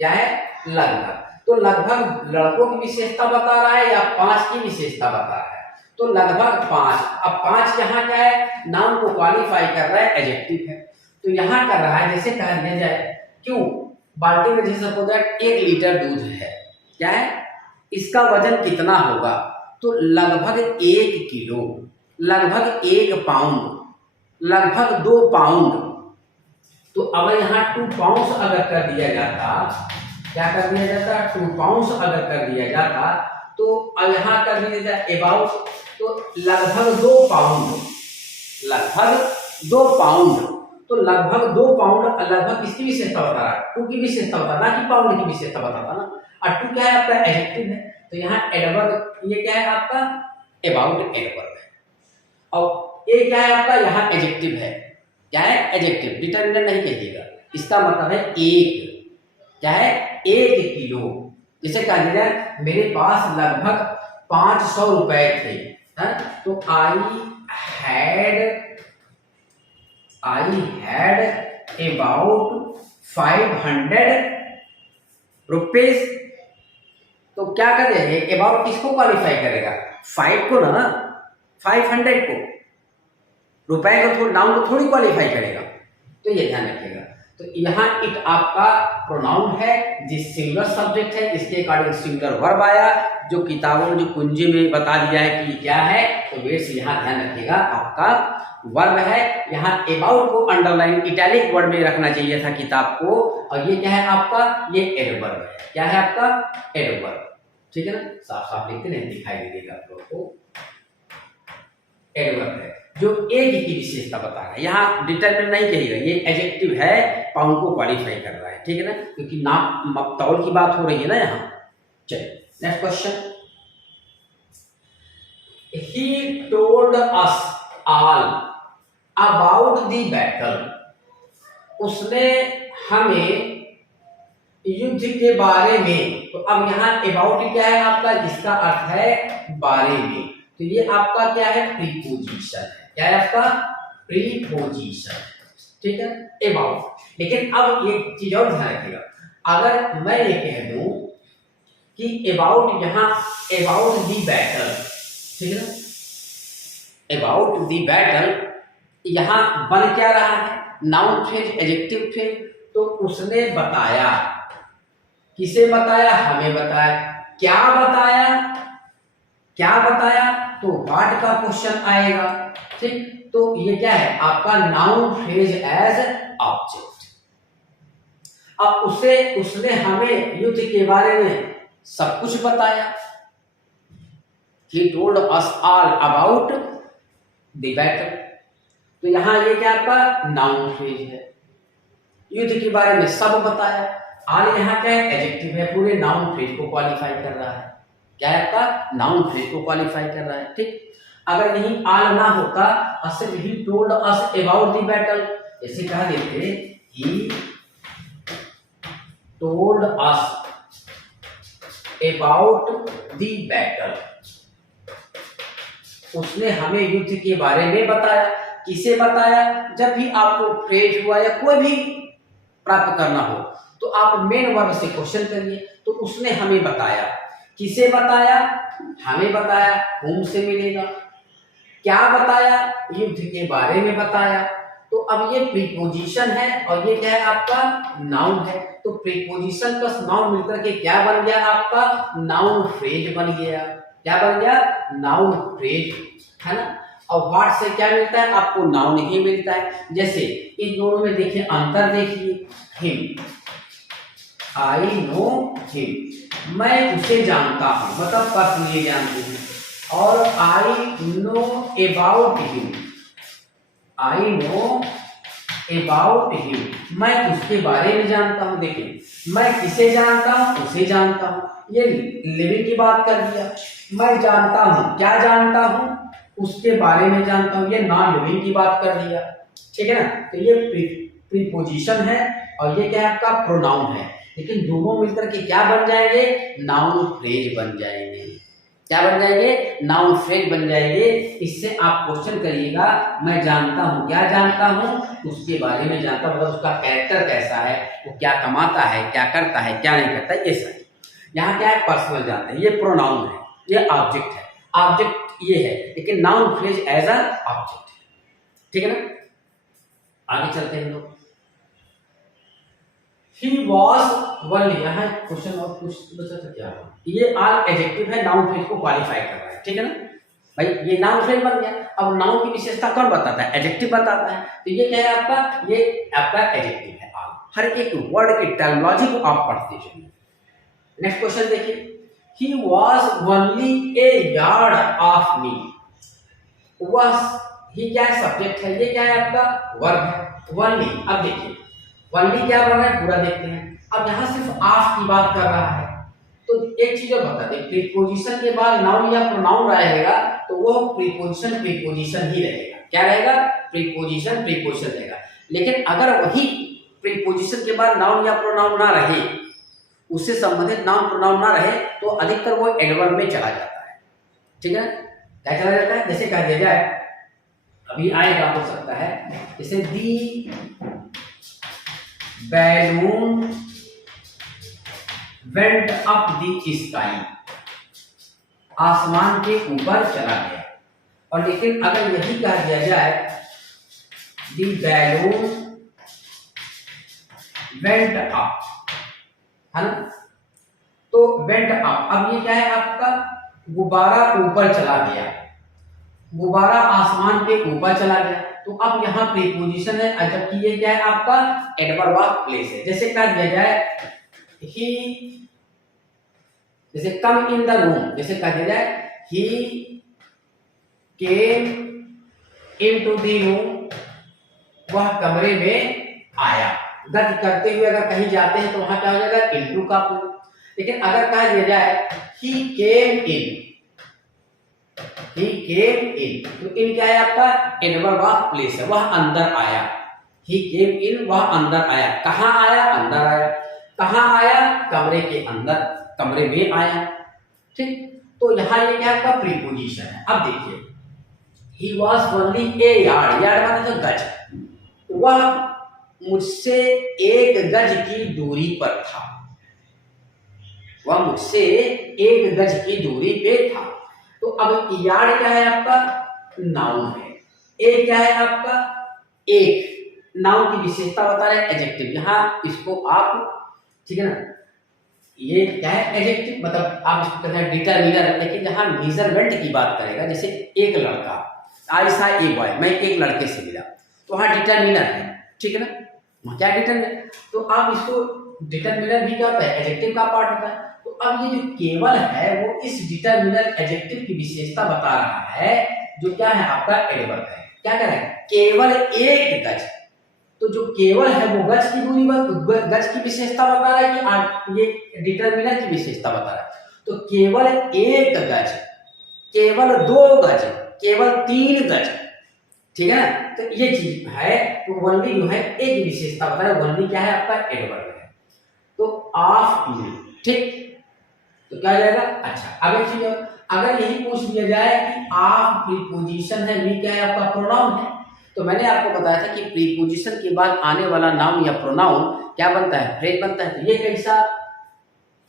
क्या है? लगभग। तो लगभग लड़कों की विशेषता बता रहा है या 5 की विशेषता बता रहा है? तो लगभग 5। अब 5 यहाँ क्या है? नाउन को क्वालिफाई कर रहा है, एडजेक्टिव है। तो यहाँ कर रहा है, जैसे कह दिया जाए क्यों बाल्टी में जैसे सपोज 1 लीटर दूध है, क्या है? इसका वजन कितना होगा? तो लगभग 1 किलो, लगभग 1 पाउंड, लगभग 2 पाउंड। तो अगर यहाँ 2 पाउंड अगर कर दिया जाता, क्या कर दिया जाता? 2 पाउंड अगर कर दिया जाता, तो यहाँ कर दिया जाए अबाउट, तो लगभग 2 पाउंड, लगभग 2 पाउंड। तो लगभग 2 पाउंड लगभग किसकी विशेषता बता रहा है? 2 की विशेषता बता, ना कि पाउंड की विशेषता बताता ना। और 2 क्या है आपका? एडजेक्टिव है। तो यहाँ एडवर्ब, ये क्या है आपका? अबाउट एडवर्ब है। और ये क्या है आपका? यहाँ एडजेक्टिव है। क्या है? एडजेक्टिव। डिटरमिनेंट नहीं कहिएगा। इसका मतलब है 1। क्या है? 1 किलो। जैसे कह दिया मेरे पास लगभग 500 रुपए थे, है? तो आई हैड अबाउट 500 रुपीज। तो क्या करेंगे? अबाउट किसको क्वालिफाई करेगा? 5 को ना, 500 को। रुपए को नाउन को थोड़ी क्वालिफाई करेगा। तो ये ध्यान रखिएगा। तो यहाँ इट आपका प्रोनाउन है, जिस सिंगुलर सब्जेक्ट है, इसके अकॉर्डिंग सिंगुलर वर्ब आया, जो किताबों में जो कुंजी में बता दिया है कि क्या है। तो वेट्स यहाँ ध्यान रखिएगा आपका वर्ब है। यहाँ अबाउट को अंडरलाइन इटैलिक वर्ड में रखना चाहिए था किताब को। और ये क्या है आपका? ये एडवर्ब है। क्या है आपका? एडवर्ब। ठीक है ना, साफ साफ लिखते नहीं दिखाई देगा आप लोग को। एडवर्ब है जो एक की विशेषता बता रहा है। यहाँ डिटरमिनेंट नहीं कहेगा, ये एडजेक्टिव है, पाउंड को क्वालिफाई कर रहा है। ठीक है ना, क्योंकि नाप तौल की बात हो रही है ना यहाँ। चलिए next question. he told us all about the battle, उसने हमें युद्ध के बारे में। तो अब यहाँ अबाउट क्या है आपका, जिसका अर्थ है बारे में, तो ये आपका क्या है, प्रीपोजिशन है। क्या है आपका, प्रीपोजिशन, ठीक है, अबाउट। लेकिन अब एक चीज और ध्यान रखिएगा, अगर मैं ये कह दूं कि अबाउट, यहाँ अबाउट दी बैटल, ठीक है ना, अबाउट दी बैटल, यहाँ बन क्या रहा है, नाउन फ्रेज, एडजेक्टिव फ्रेज। तो उसने बताया, किसे बताया, हमें बताया। क्या बताया, क्या बताया, तो व्हाट का क्वेश्चन आएगा, ठीक। तो ये क्या है आपका नाउन फ्रेज एज ऑब्जेक्ट। अब उसने हमें युद्ध के बारे में सब कुछ बताया। He told us all about the battle। तो यहां ये क्या आपका नाउन फ्रेज है, युद्ध के बारे में सब बताया। आल यहाँ क्या है, एडजेक्टिव है, पूरे नाउन फ्रेज को क्वालिफाई कर रहा है। क्या है आपका, नाउन फ्रेज को क्वालिफाई कर रहा है, ठीक। अगर यही आल ना होता और सिर्फ he told us about the battle, ऐसे कहा देते he told us about the battle, उसने हमें युद्ध के बारे में बताया। किसे बताया, जब भी आपको फ्रेज हुआ या कोई भी प्राप्त करना हो तो आप मेन वर्ब से क्वेश्चन करिए। तो उसने हमें बताया, किसे बताया, हमें बताया, होम से मिलेगा। क्या बताया, युद्ध के बारे में बताया। तो अब ये प्रीपोजिशन है और ये क्या है आपका नाउन है। तो प्रीपोजिशन प्लस नाउन मिलकर के क्या बन गया आपका, नाउन फ्रेज बन गया। क्या बन गया, नाउन फ्रेज, है ना। और व्हाट से क्या मिलता है आपको, नाउन ही मिलता है। जैसे इन दोनों में देखिए अंतर, देखिए हिम, आई नो हिम, मैं उसे जानता हूं, मतलब पर्सनली जानती हूँ। और I know about him, I know about him, मैं उसके बारे में जानता हूं। देखिए मैं किसे जानता हूं, उसे जानता हूं, ये लिविंग की बात कर दिया। मैं जानता हूं, क्या जानता हूं, उसके बारे में जानता हूं, ये नॉन लिविंग की बात कर दिया, ठीक है ना। तो ये प्रीपोजिशन है और ये क्या है आपका प्रोनाउन है। लेकिन दोनों मिलकर के क्या बन जाएंगे, नाउन फ्रेज बन जाएंगे। क्या बन जाएंगे, नाउन फ्रेज बन जाएंगे। इससे आप क्वेश्चन करिएगा, मैं जानता हूं, क्या जानता हूं, उसके बारे में जानता हूं, मतलब उसका कैरेक्टर कैसा है, वो क्या कमाता है, क्या करता है, क्या नहीं करता है, ये सब। यहाँ क्या है, पर्सनल जानते हैं, ये प्रोनाउन है, ये ऑब्जेक्ट है, ऑब्जेक्ट ये है, लेकिन noun phrase as a object है, ठीक है ना। आगे चलते हैं लोग। He was one, यहाँ क्वेश्चन और कुछ बचा था क्या, ये आल एडजेक्टिव है, नाउन फ्रेज को क्वालिफाई कर रहा है, ठीक है ना भाई। ये नाउन फ्रेज बन गया। अब नाउन की विशेषता कौन बताता है, एडजेक्टिव बताता है। तो ये क्या है आपका, ये आपका एडजेक्टिव है। आल, हर एक वर्ड की टर्मिनोलॉजी को आप पढ़ते जाइए। नेक्स्ट क्वेश्चन देखिए, he was only a yard of me, was ही क्या है, सब्जेक्ट है, ये क्या है आपका वर्ब है, only। अब देखिए only क्या बन रहा है, पूरा देखते हैं। अब यहाँ सिर्फ ऑफ की बात कर रहा है, तो एक चीज और बता दें, प्रीपोजिशन के बाद नाउन या प्रोनाउन रहेगा तो वो प्रीपोजिशन प्रीपोजिशन ही रहेगा। क्या रहेगा, प्रीपोजिशन प्रीपोजिशन रहेगा। लेकिन अगर वही प्रीपोजिशन के बाद नाउन या प्रोनाउन ना रहे, उससे संबंधित नाउन प्रोनाउन ना रहे, तो अधिकतर वो एडवर्ब में चला जाता है, ठीक है। क्या चला जाता है, जैसे कह दिया जाए, अभी आएगा हो सकता है, जैसे the balloon went up the sky, आसमान के ऊपर चला गया। और लेकिन अगर यही कह दिया जाए, द बैलून वेंट अप, है ना, तो वेंट अप, अब ये क्या है आपका, गुब्बारा ऊपर चला गया, गुब्बारा आसमान के ऊपर चला गया। तो अब यहाँ प्रीपोजिशन है, जबकि ये क्या है आपका एडवर्ब ऑफ प्लेस है। जैसे कह दिया जाए ही, जैसे कम इन द रूम, जैसे कह दिया जाए ही केम इनटू द रूम, वह कमरे में आया। गति करते हुए अगर कहीं जाते हैं तो वहां क्या हो जाएगा, इनटू का प्रयोग। लेकिन अगर कह दिया जाए ही केम इन, ही केम इन, तो इन क्या है आपका एडवर्ब ऑफ प्लेस है, वह अंदर आया। ही केम इन, वह अंदर आया। कहाँ आया? अंदर आया। कहाँ आया? कमरे के अंदर, कमरे में आया। ठीक, तो यहाँ ये क्या आपका प्रीपोजिशन है। अब देखिए, he was only A yard, yard माने तो गज, वह मुझसे 1 गज की दूरी पर था, वह मुझसे 1 गज की दूरी पे था। तो अब यार्ड क्या है आपका? नाउन है। ए क्या है आपका? एक, नाउन की विशेषता बता रहे एडजेक्टिव। यहाँ इसको आप, ठीक है ना, ये क्या है एडजेक्टिव, मतलब आप इसको कहते हैं डिटरमिनर। लेकिन यहाँ मेजरमेंट की बात करेगा, जैसे एक लड़का, आई सा ए बॉय, मैं एक लड़के से मिला, तो वहाँ डिटरमिनर है, ठीक है ना, वहाँ क्या डिटरमिनर। तो आप इसको, डिटरमिनर भी क्या होता है? एडजेक्टिव का पार्ट होता है। तो अब ये जो केवल है वो इस डिटरमिनर एडजेक्टिव की विशेषता बता रहा है, जो क्या है आपका एडवर्ब है। क्या कह रहा है? केवल 1 गज। तो जो केवल है वो गज की दूरी पर, गज की विशेषता बता रहा है कि ये डिटरमिनर की विशेषता बता रहा है। तो केवल 1 गज, केवल 2 गज, केवल 3 गज, ठीक है ना, तो ये चीज है। तो ओनली जो है एक विशेषता बता रहा है, ओनली क्या है आपका एडवर्ब है। तो ऑफ इन, ठीक, तो क्या जाएगा? अच्छा, अब एक चीज, अगर यही पूछ लिया जाए कि ऑफ प्रीपोजिशन है, वी क्या है आपका प्रोनाउन है, तो मैंने आपको बताया था कि प्रीपोजिशन के बाद आने वाला नाउन या प्रोनाउन क्या बनता है? फ्रेज बनता है। तो ये कैसा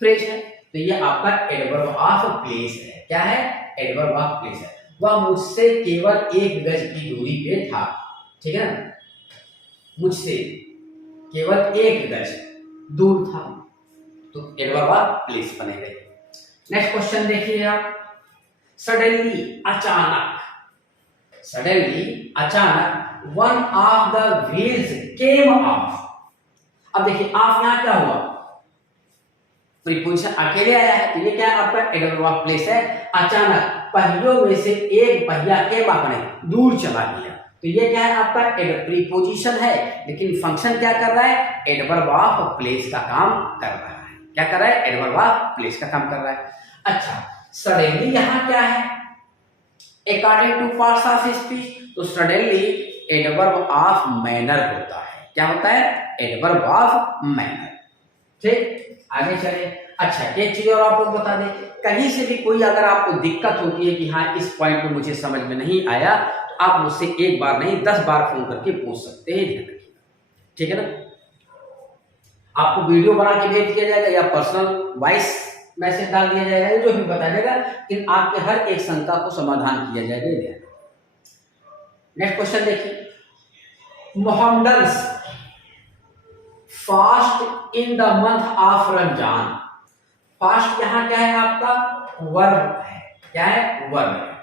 फ्रेज है? तो ये आपका एडवर्ब ऑफ प्लेस है। क्या है? एडवर्ब ऑफ प्लेस है। वह मुझसे केवल 1 गज की दूरी पे था, ठीक है ना, मुझसे केवल 1 गज दूर था, तो एडवर्ब ऑफ प्लेस बनेगा। नेक्स्ट क्वेश्चन देखिए आप, सडनली, अचानक, सडनली अचानक, one of the wheels came of. अब देखिए ऑफ यहां क्या हुआ? प्रीपोजिशन अकेले आया है, तो ये क्या है आपका एडवर्ब ऑफ प्लेस है। अचानक पहियों में से एक पहिया केम अपने दूर चला गया, तो ये क्या है आपका प्रीपोजिशन है, लेकिन फंक्शन क्या कर रहा है? एडवर्ब ऑफ प्लेस का काम कर रहा है। क्या कर रहा है? एडवर्ब ऑफ प्लेस का काम कर रहा है। अच्छा, सडनली यहां क्या है? According two parts of speech, तो सडनली एडवर्ब ऑफ मैनर होता है। क्या होता है? Adverb of manner. ठीक, आगे चले। अच्छा, एक चीज और आपको बता दें, कहीं से भी कोई अगर आपको दिक्कत होती है कि हाँ इस पॉइंट को मुझे समझ में नहीं आया, तो आप मुझसे 1 बार नहीं 10 बार फोन करके पूछ सकते हैं, ध्यान रखिएगा, ठीक है ना। आपको वीडियो बना के भेज दिया जाएगा या पर्सनल वॉइस मैसेज डाल दिया जाएगा, जो भी बता देगा, लेकिन आपके हर एक शंका को समाधान किया जाएगा। नेक्स्ट क्वेश्चन देखिए, Mohammedans fast in the month of Ramzan. Fast यहां क्या है आपका? वर्ब है। क्या है? वर्ब है।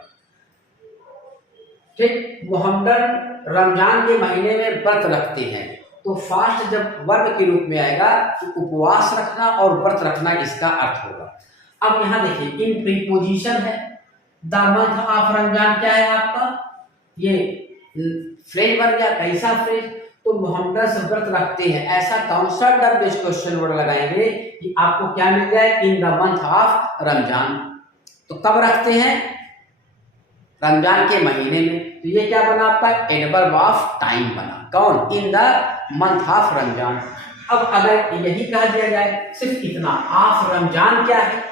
ठीक, मोहम्मदन रमजान के महीने में व्रत रखते हैं, तो फास्ट जब वर्ब के रूप में आएगा तो उपवास रखना और व्रत रखना इसका अर्थ होगा। अब यहां देखिए, इन प्रीपोजिशन है, द मंथ ऑफ रमजान क्या है आपका? ये फ्रेज बन गया। कैसा फ्रेज? तो मोहम्मदन से व्रत रखते हैं, ऐसा कौन सा डब्ल्यूएच क्वेश्चन वर्ड लगाएंगे कि आपको क्या मिल जाए? इन द मंथ ऑफ रमजान। तो कब रखते हैं? रमजान के महीने में। तो ये क्या बना आपका? एडवर्ब ऑफ टाइम बना। कौन? इन द मंथ ऑफ रमजान। अब अगर यही कह दिया जाए सिर्फ इतना, ऑफ रमजान क्या है?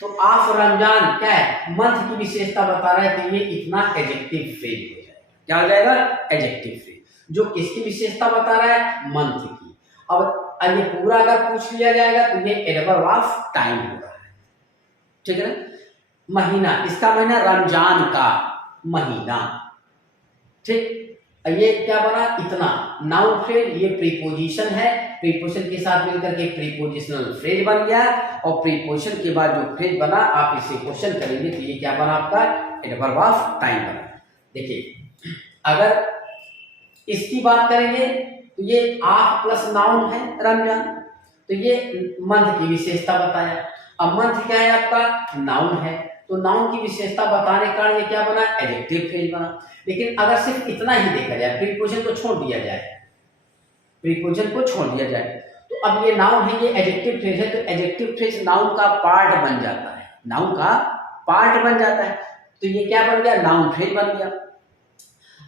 तो ऑफ रमजान क्या है? मंथ की विशेषता बता रहा है, तो ये इतना एडजेक्टिव फ्रेज हो जाएगा। क्या हो जाएगा? एडजेक्टिव फ्रेज, जो किसकी विशेषता बता रहा है? मंथ की। अब ये पूरा अगर पूछ लिया जाएगा तो ये एडवर्ब ऑफ टाइम हो रहा है, ठीक है ना। महीना, इसका महीना रमजान का महीना, ठीक। ये क्या बना? इतना नाउन फ्रेज, ये प्रीपोजिशन है, प्रीपोजिशन के साथ मिलकर के प्रीपोजिशनल फ्रेज बन गया, और प्रीपोजिशन के बाद जो फ्रेज बना आप इसे क्वेश्चन करेंगे तो ये क्या बना आपका? एडवर्ब ऑफ टाइम बना। देखिए, अगर इसकी बात करेंगे तो ये ऑफ प्लस नाउन है रमजान, तो ये मंथ की विशेषता बताया। अब मंथ क्या है आपका? नाउन है, तो नाउन की विशेषता बताने का ये क्या बना? एडजेक्टिव फ्रेज बना। लेकिन अगर सिर्फ इतना ही देखा जाए, प्रीपोजिशन को छोड़ दिया जाए, प्रीपोजिशन को छोड़ दिया जाए, तो अब ये नाउन है, ये एडजेक्टिव फ्रेज है, तो एडजेक्टिव फ्रेज नाउन का पार्ट बन जाता है, नाउन का पार्ट बन जाता है। तो ये क्या बन गया, नाउन फ्रेज बन गया।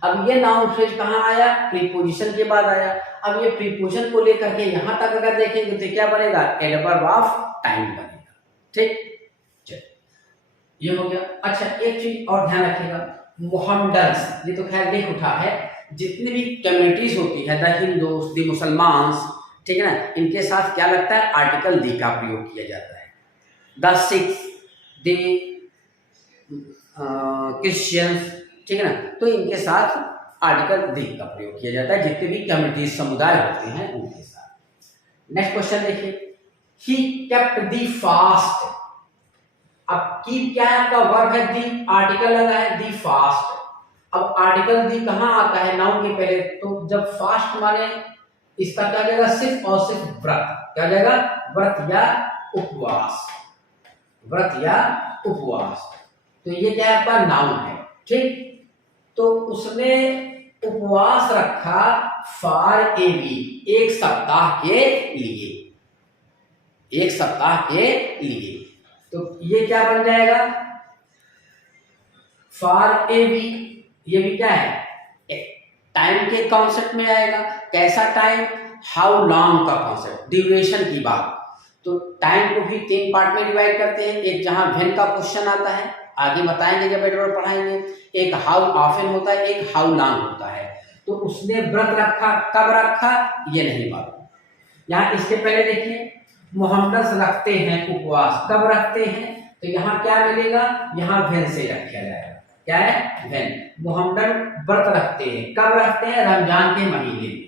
अब ये नाउन फ्रेज कहाँ आया, प्रीपोजिशन के बाद आया। अब ये प्रीपोजिशन को लेकर के यहां तक अगर देखेंगे तो क्या बनेगा, एडवर्ब ऑफ टाइम बनेगा। ठीक, ये हो गया। अच्छा, एक चीज और ध्यान रखिएगा, मोहम्मडन्स, ये तो खैर लिख उठा है, जितनी भी कम्युनिटीज होती है, द हिंदूस, द मुसलमान्स, ठीक है ना, इनके साथ क्या लगता है, आर्टिकल दी का प्रयोग किया जाता है। द सिक्स, द क्रिश्चियंस, ठीक है ना, तो इनके साथ आर्टिकल दी का प्रयोग किया जाता है, जितने भी कम्युनिटीज समुदाय होते हैं उनके साथ। नेक्स्ट क्वेश्चन देखिए, ही केप्ट द फास्ट। अब कीप क्या है आपका वर्ब है, दी, आर्टिकल लगा है दी फास्ट। अब आर्टिकल दी कहां आता है, नाउन के पहले, तो जब फास्ट माने इसका क्या जाएगा, सिर्फ और सिर्फ व्रत, क्या जाएगा, व्रत या उपवास, व्रत या उपवास। तो ये क्या है आपका नाउन है। ठीक, तो उसने उपवास रखा फॉर ए वीक, एक सप्ताह के लिए, एक सप्ताह के लिए। तो ये क्या बन जाएगा, फॉर ए वीक, ये भी क्या है, टाइम के कॉन्सेप्ट में आएगा। कैसा टाइम, हाउ लॉन्ग का कॉन्सेप्ट, ड्यूरेशन की बात। तो टाइम को भी 3 पार्ट में डिवाइड करते हैं, एक जहां व्हेन का क्वेश्चन आता है, आगे बताएंगे जब एडवर्ब पढ़ाएंगे, एक हाउ ऑफन होता है, एक हाउ लॉन्ग होता है। तो उसने व्रत रखा, कब रखा ये नहीं मालूम। यहाँ इसके पहले देखिए, मोहम्मद रखते हैं उपवास, कब रखते हैं, तो यहाँ क्या मिलेगा, यहाँ व्हेन से रखा जाएगा, क्या है, व्हेन। मोहम्मद व्रत रखते हैं, कब रखते हैं, रमजान के महीने में।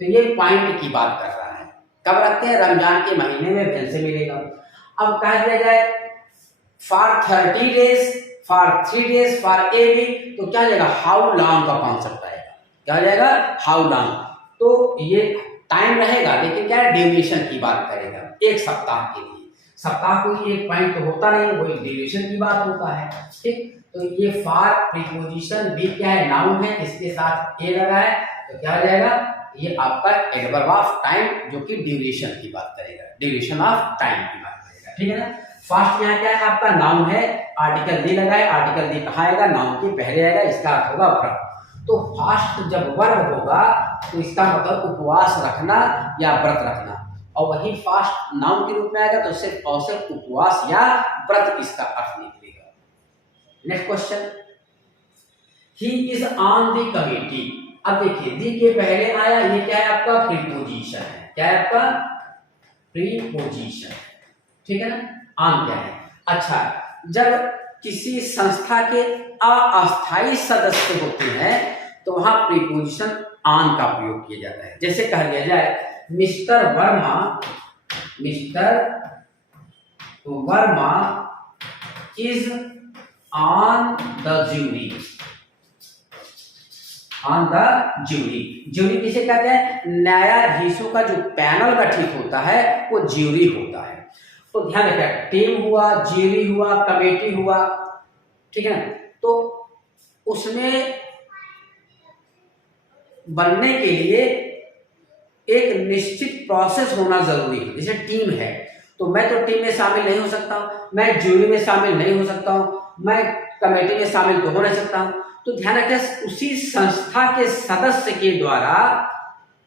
तो ये पॉइंट की बात कर रहा है, कब रखते हैं, रमजान के महीने में, व्हेन से मिलेगा। अब कह दिया जाए for 30 days, for 3 days, for a week, तो क्या जाएगा, हाउ लॉन्ग का कॉन्सेप्ट आएगा, क्या जाएगा, हाउ लॉन्ग। तो ये टाइम रहेगा, लेकिन क्या है, ड्यूरेशन की बात करेगा, एक सप्ताह के लिए। सप्ताह कोई एक पॉइंट तो होता नहीं, वो एक ड्यूरेशन की बात होता है। ठीक, तो ये फॉर प्रीपोजिशन भी क्या है, नाउन है, इसके साथ ए लगा है, तो क्या हो जाएगा, ये आपका एडवर्ब ऑफ टाइम, जो कि ड्यूरेशन की बात करेगा, ड्यूरेशन ऑफ टाइम की बात करेगा। ठीक है ना। फास्ट यहाँ क्या है आपका, नाउन है, आर्टिकल दी लगा है, आर्टिकल दी कहाँ आएगा, नाउन के पहले आएगा, इसका अर्थ होगा व्रत। तो फास्ट जब वर्ब होगा तो इसका मतलब उपवास रखना या व्रत रखना, और वही फास्ट नाउन के रूप में आएगा तो सिर्फ और सिर्फ उपवास या व्रत इसका अर्थ निकलेगा। Next question, he is on the committee. अब देखिए, दी के पहले आया, ये क्या है आपका, प्रीपोजिशन है, क्या है आपका, प्रीपोजिशन। ठीक है ना। ऑन क्या है, अच्छा, जब किसी संस्था के अस्थायी सदस्य होते हैं तो वहां प्रीपोजिशन ऑन का प्रयोग किया जाता है। जैसे कह दिया जाए mister Verma, mister Verma is on the jury, on the jury. Jury किसे कहते हैं, न्यायाधीशों का जो पैनल गठित होता है वो ज्यूरी होता है। तो ध्यान रखिए, टीम हुआ, ज्यूरी हुआ, कमेटी हुआ, ठीक है ना। तो उसमें बनने के लिए एक निश्चित प्रोसेस होना जरूरी है। जैसे टीम है तो मैं तो टीम में शामिल नहीं हो सकता हूं, मैं ज्यूरी में शामिल नहीं हो सकता हूं, मैं कमेटी में शामिल तो हो नहीं सकता हूं। तो ध्यान रखें, उसी संस्था के सदस्य के द्वारा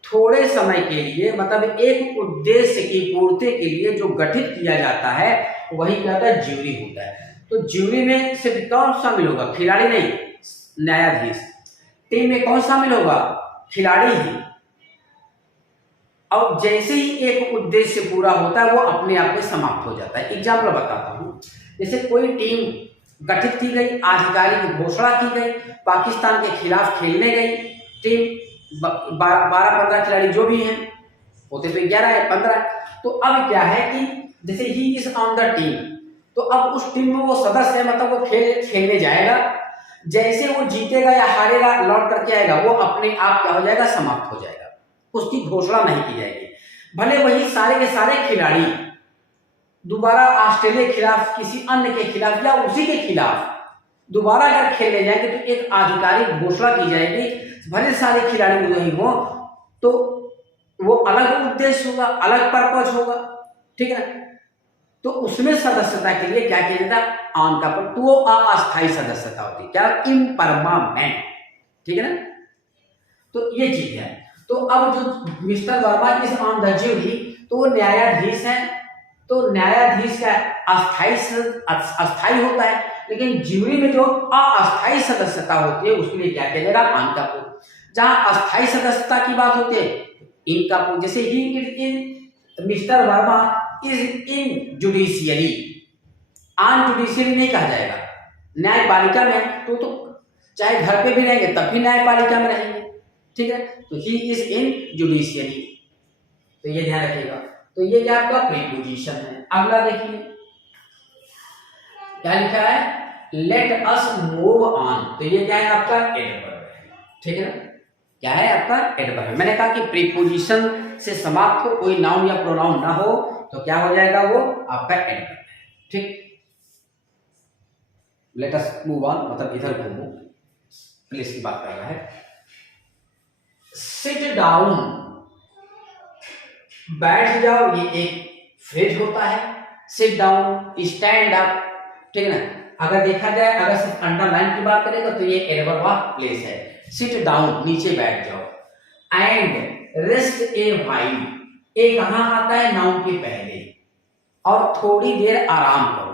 थोड़े समय के लिए, मतलब एक उद्देश्य की पूर्ति के लिए जो गठित किया जाता है वही क्या होता है, ज्यूरी होता है। तो ज्यूरी में सिर्फ कौन शामिल होगा, खिलाड़ी नहीं, न्यायाधीश। टीम में कौन शामिल होगा, खिलाड़ी ही। और जैसे ही एक उद्देश्य पूरा होता है वो अपने आप में समाप्त हो जाता है। एग्जाम्पल बताता हूं, जैसे कोई टीम गठित की गई, आधिकारिक घोषणा की गई, पाकिस्तान के खिलाफ खेलने गई टीम, 12-15 खिलाड़ी जो भी हैं, होते तो 11 है 15। तो अब क्या है कि जैसे he is on the team, तो अब उस टीम में वो सदस्य है, मतलब वो खेलने जाएगा। जैसे वो जीतेगा या हारेगा, लौट करके आएगा, वो अपने आप क्या हो जाएगा, समाप्त हो जाएगा, उसकी घोषणा नहीं की जाएगी। भले वही सारे के सारे खिलाड़ी दोबारा ऑस्ट्रेलिया के खिलाफ, किसी अन्य के खिलाफ या उसी के खिलाफ दोबारा अगर खेलने जाएंगे तो एक आधिकारिक घोषणा की जाएगी, भले सारे खिलाड़ी नहीं हो, तो वो अलग उद्देश्य होगा, अलग पर्पज होगा, ठीक है ना। तो उसमें सदस्यता के लिए क्या किया जाता है, ऑन का प्रयोग, तो वो अस्थायी सदस्यता होती है, क्या, इम्परमानेंट, ठीक है ना। तो ये चीज है। तो अब जो mister Verma is on the jury, तो वो न्यायाधीश है, तो न्यायाधीश का अस्थायी होता है, लेकिन ज्यूरी में जो अस्थायी सदस्यता होती है उसके लिए क्या किया जाएगा, ऑन का प्रयोग। जहां अस्थायी सदस्यता की बात होती है इनका प्रयोग, जैसे ही in Mister Verma is in judiciary, on judiciary नहीं कहा जाएगा, न्यायपालिका में, तो चाहे घर पे भी रहेंगे तब भी न्यायपालिका में रहेंगे, ठीक है। तो ही इज इन जुडिशियरी, तो ये ध्यान रखिएगा। तो ये क्या आपका प्रीपोजिशन है। अगला देखिए क्या लिखा है, लेट अस मूव ऑन, तो ये क्या है आपका एडवर्ब है, ठीक है ना, क्या है आपका एडवर्ब है। मैंने कहा कि प्रीपोजिशन से समाप्त हो, कोई नाउन या प्रोनाउन ना हो, तो क्या हो जाएगा, वो आपका एडवर्ब है, ठीक। लेट अस मूव ऑन मतलब इधर घूमो, प्लेस की बात कर रहा है। सिट डाउन, बैठ जाओ, ये एक फ्रेज होता है। सिट डाउन, स्टैंड अप, ठीक है ना। अगर देखा जाए, अगर सिर्फ अंडरलाइन की बात करें तो ये एडवर्ब ऑफ प्लेस है। सिट डाउन, नीचे बैठ जाओ। एंड रेस्ट ए व्हाइल, ए कहां आता है, नाउन के पहले, और थोड़ी देर आराम करो,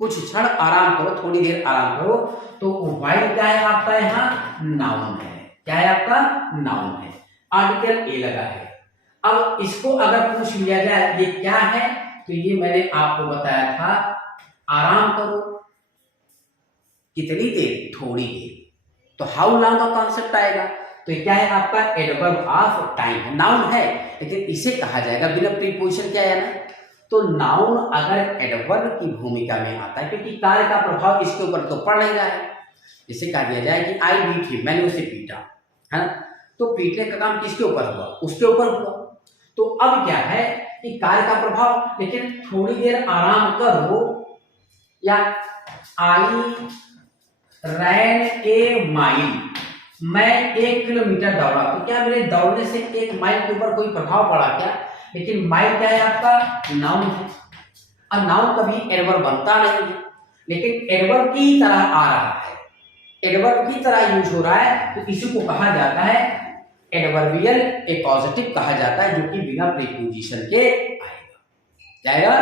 कुछ क्षण आराम करो, थोड़ी देर आराम करो। तो व्हाइल क्या है आपका, यहाँ नाउन है, क्या है आपका, नाउन है, आर्टिकल ए लगा है। अब इसको अगर पूछ लिया जाए ये क्या है, तो ये मैंने आपको बताया था, आराम करो, कितनी देर, थोड़ी देर, तो हाउ लॉन्ग का कॉन्सेप्ट आएगा। तो क्या है आपका एडवर्ब ऑफ टाइम, नाउन है, लेकिन इसे कहा जाएगा बिना प्रीपोजिशन, क्या है ना। तो नाउन अगर एडवर्ब की भूमिका में आता है, क्योंकि कार्य का प्रभाव इसके ऊपर तो पड़ नहीं रहा है। जैसे कहा दिया जाए कि आई बीट हिम, मैंने उसे पीटा, है ना, तो पीटने का काम किसके ऊपर हुआ, उसके ऊपर हुआ। तो अब क्या है कि कार्य का प्रभाव, लेकिन थोड़ी देर आराम करो, या आई रैन ए माइल, मैं 1 किलोमीटर दौड़ा, तो क्या मेरे दौड़ने से 1 माइल के ऊपर कोई प्रभाव पड़ा क्या। लेकिन माइल क्या है आपका, नाउन है, और नाउन कभी एडवर्ब बनता नहीं है, लेकिन एडवर्ब की तरह आ रहा है, एडवर्ब की तरह यूज हो रहा है, तो इसी को कहा जाता है एडवर्बियल एक्वजिटिव कहा जाता है, जो कि बिना प्रीपोजिशन के आएगा, क्या आएगा,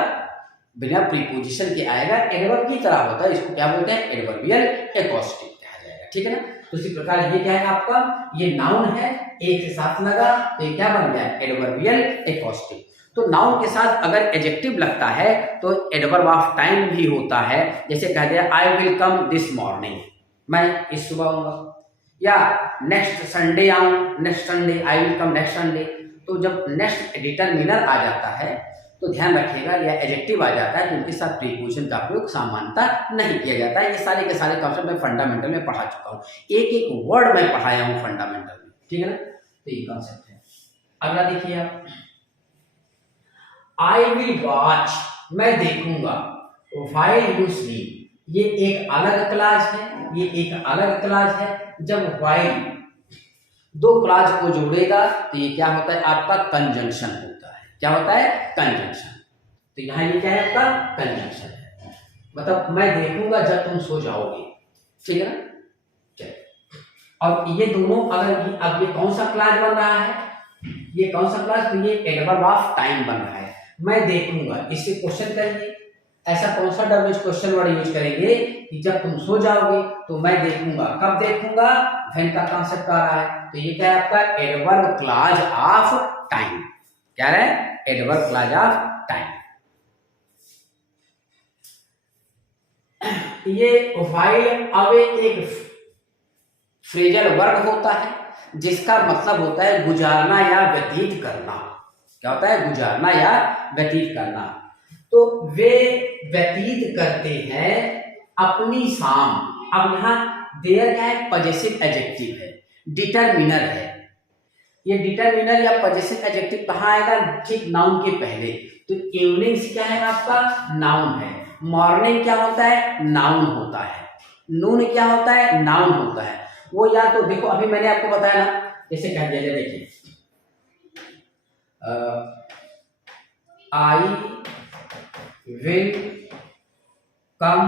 बिना प्रीपोजिशन के आएगा, एडवर्ब की तरह होता है, इसको क्या बोलते हैं, एडवर्बियल एक्वजिटिव कहा जाएगा, ठीक है ना। तो इसी प्रकार ये क्या है आपका, ये नाउन है, एक के साथ लगा तो ये क्या बन गया, एडवर्बियल एक्वजिटिव। तो नाउन के साथ अगर एडजेक्टिव लगता है तो एडवर्ब ऑफ टाइम भी होता है। जैसे कह दिया I will come this morning, मैं इस सुबह आऊंगा, या नेक्स्ट संडे आऊं, next Sunday, I will come next Sunday. तो जब नेक्स्ट डिटरमिनर आ जाता है तो ध्यान रखिएगा, या एडजेक्टिव आ जाता है तो उनके साथ प्रीपोजिशन का प्रयोग सामान्यतः नहीं किया जाता है। ये सारे के सारे कॉन्सेप्ट मैं फंडामेंटल में पढ़ा चुका हूँ, एक एक वर्ड मैं पढ़ाया हूँ फंडामेंटल में, ठीक है ना। तो ये कॉन्सेप्ट है। अगला देखिए आप, आई विल वॉच, मैं देखूंगा, व्हाइल यू स्लीप, ये एक अलग क्लास है, ये एक अलग क्लास है। जब व्हाइल दो क्लास को जोड़ेगा तो ये क्या होता है आपका, कंजंक्शन होता है, क्या होता है, कंजंक्शन। तो यहाँ ये क्या है आपका, कंजंक्शन है, मतलब मैं देखूंगा जब तुम सो जाओगे, ठीक है ना। चलिए, और ये दोनों अगर अब ये कौन सा क्लास बन रहा है, ये कौन सा क्लास, तो ये एडवर्ब ऑफ टाइम बन रहा है। मैं देखूंगा, इससे क्वेश्चन करेंगे, ऐसा कौन सा डब्ल्यू क्वेश्चन वर्ड यूज करेंगे कि जब तुम सो जाओगे तो मैं देखूंगा, कब देखूंगा, व्हेन का कॉन्सेप्ट आ रहा है। तो ये क्या है आपका, एडवर्ब क्लॉज ऑफ टाइम, क्या है, एडवर्ब क्लॉज ऑफ टाइम। ये व्हाइल अवे एक फ्रेजल वर्ब होता है जिसका मतलब होता है गुजारना या व्यतीत करना। क्या होता है, गुजारना या व्यतीत करना। तो वे व्यतीत करते हैं अपनी शाम। अब यहाँ देयर क्या है, पजेसिव एडजेक्टिव है, डिटरमिनर है। ये डिटरमिनर या पजेसिव एडजेक्टिव कहाँ आएगा, ठीक नाउन के पहले। तो इवनिंग्स क्या है आपका, नाउन है। मॉर्निंग क्या होता है, नाउन होता है। नून क्या होता है, नाउन होता है। वो या तो देखो, अभी मैंने आपको बताया ना, जैसे कह दिया जाए, देखिए आई will come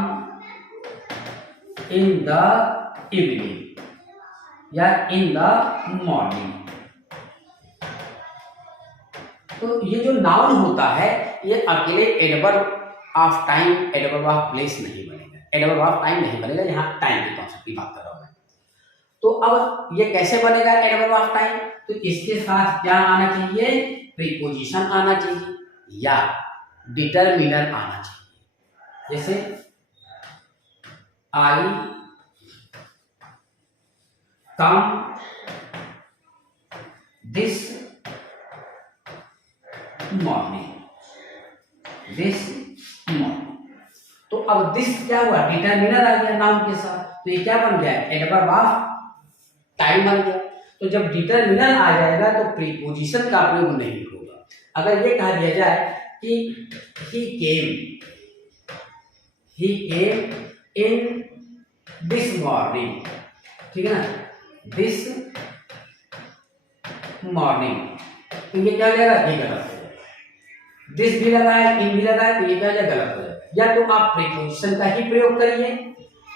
in the evening या in the morning। तो ये जो नाउन होता है ये अकेले adverb of time, adverb of place नहीं बनेगा, एडवर्ब ऑफ टाइम नहीं बनेगा, यहाँ टाइम के कॉन्सेप्ट की बात कर रहा हूं मैं। तो अब ये कैसे बनेगा एडवर्ब ऑफ टाइम? तो इसके साथ क्या आना चाहिए? प्रीपोजिशन आना चाहिए या डिटरमिनर आना चाहिए। जैसे I come this morning, this morning. तो अब दिस क्या हुआ? डिटरमिनर आ गया नाउन के साथ, तो ये क्या बन गया? एडवर्ब ऑफ टाइम बन गया। तो जब डिटरमिनर आ जाएगा तो प्रीपोजिशन का प्रयोग नहीं होगा। अगर ये कहा दिया जाए कि he came in this morning, ठीक है ना, this morning, तो ये क्या हो जाएगा? ये गलत हो जाएगा। दिस भी लगा है, इन भी लगा है, तो ये क्या हो जाएगा? गलत हो जाएगा। या तो आप प्रीपोजिशन का ही प्रयोग करिए,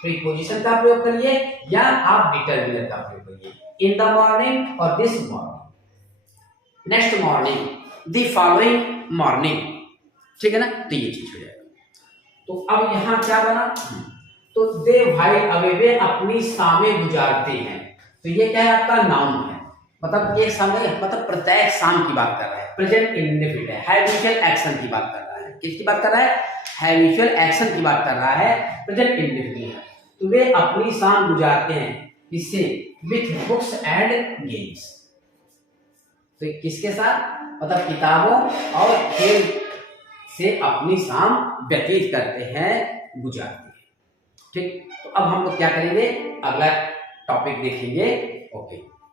प्रीपोजिशन का प्रयोग करिए, या आप डिटरमिनर का प्रयोग करिए। इन द मॉर्निंग और this morning, next morning, the following morning, ठीक है ना, तो ये चीज हो जाएगा। तो अब यहाँ क्या बना? तो दे भाई अवे, वे अपनी शामें गुजारते हैं, तो ये क्या है? आपका नाउन है, मतलब एक समय, मतलब प्रत्येक शाम की बात कर रहा है, प्रेजेंट इंडेफिनिट है, हैबिचुअल एक्शन की बात कर रहा है। किसकी बात कर रहा है? हैबिचुअल एक्शन की बात कर रहा है, प्रेजेंट इंडेफिनिट है। तो वे अपनी शाम गुजारते हैं, इससे विथ बुक्स एंड गेम्स, तो किसके साथ? मतलब किताबों और खेल से अपनी शाम व्यतीत करते हैं, गुजारते हैं। ठीक, तो अब हम लोग क्या करेंगे? अगला टॉपिक देखेंगे। ओके।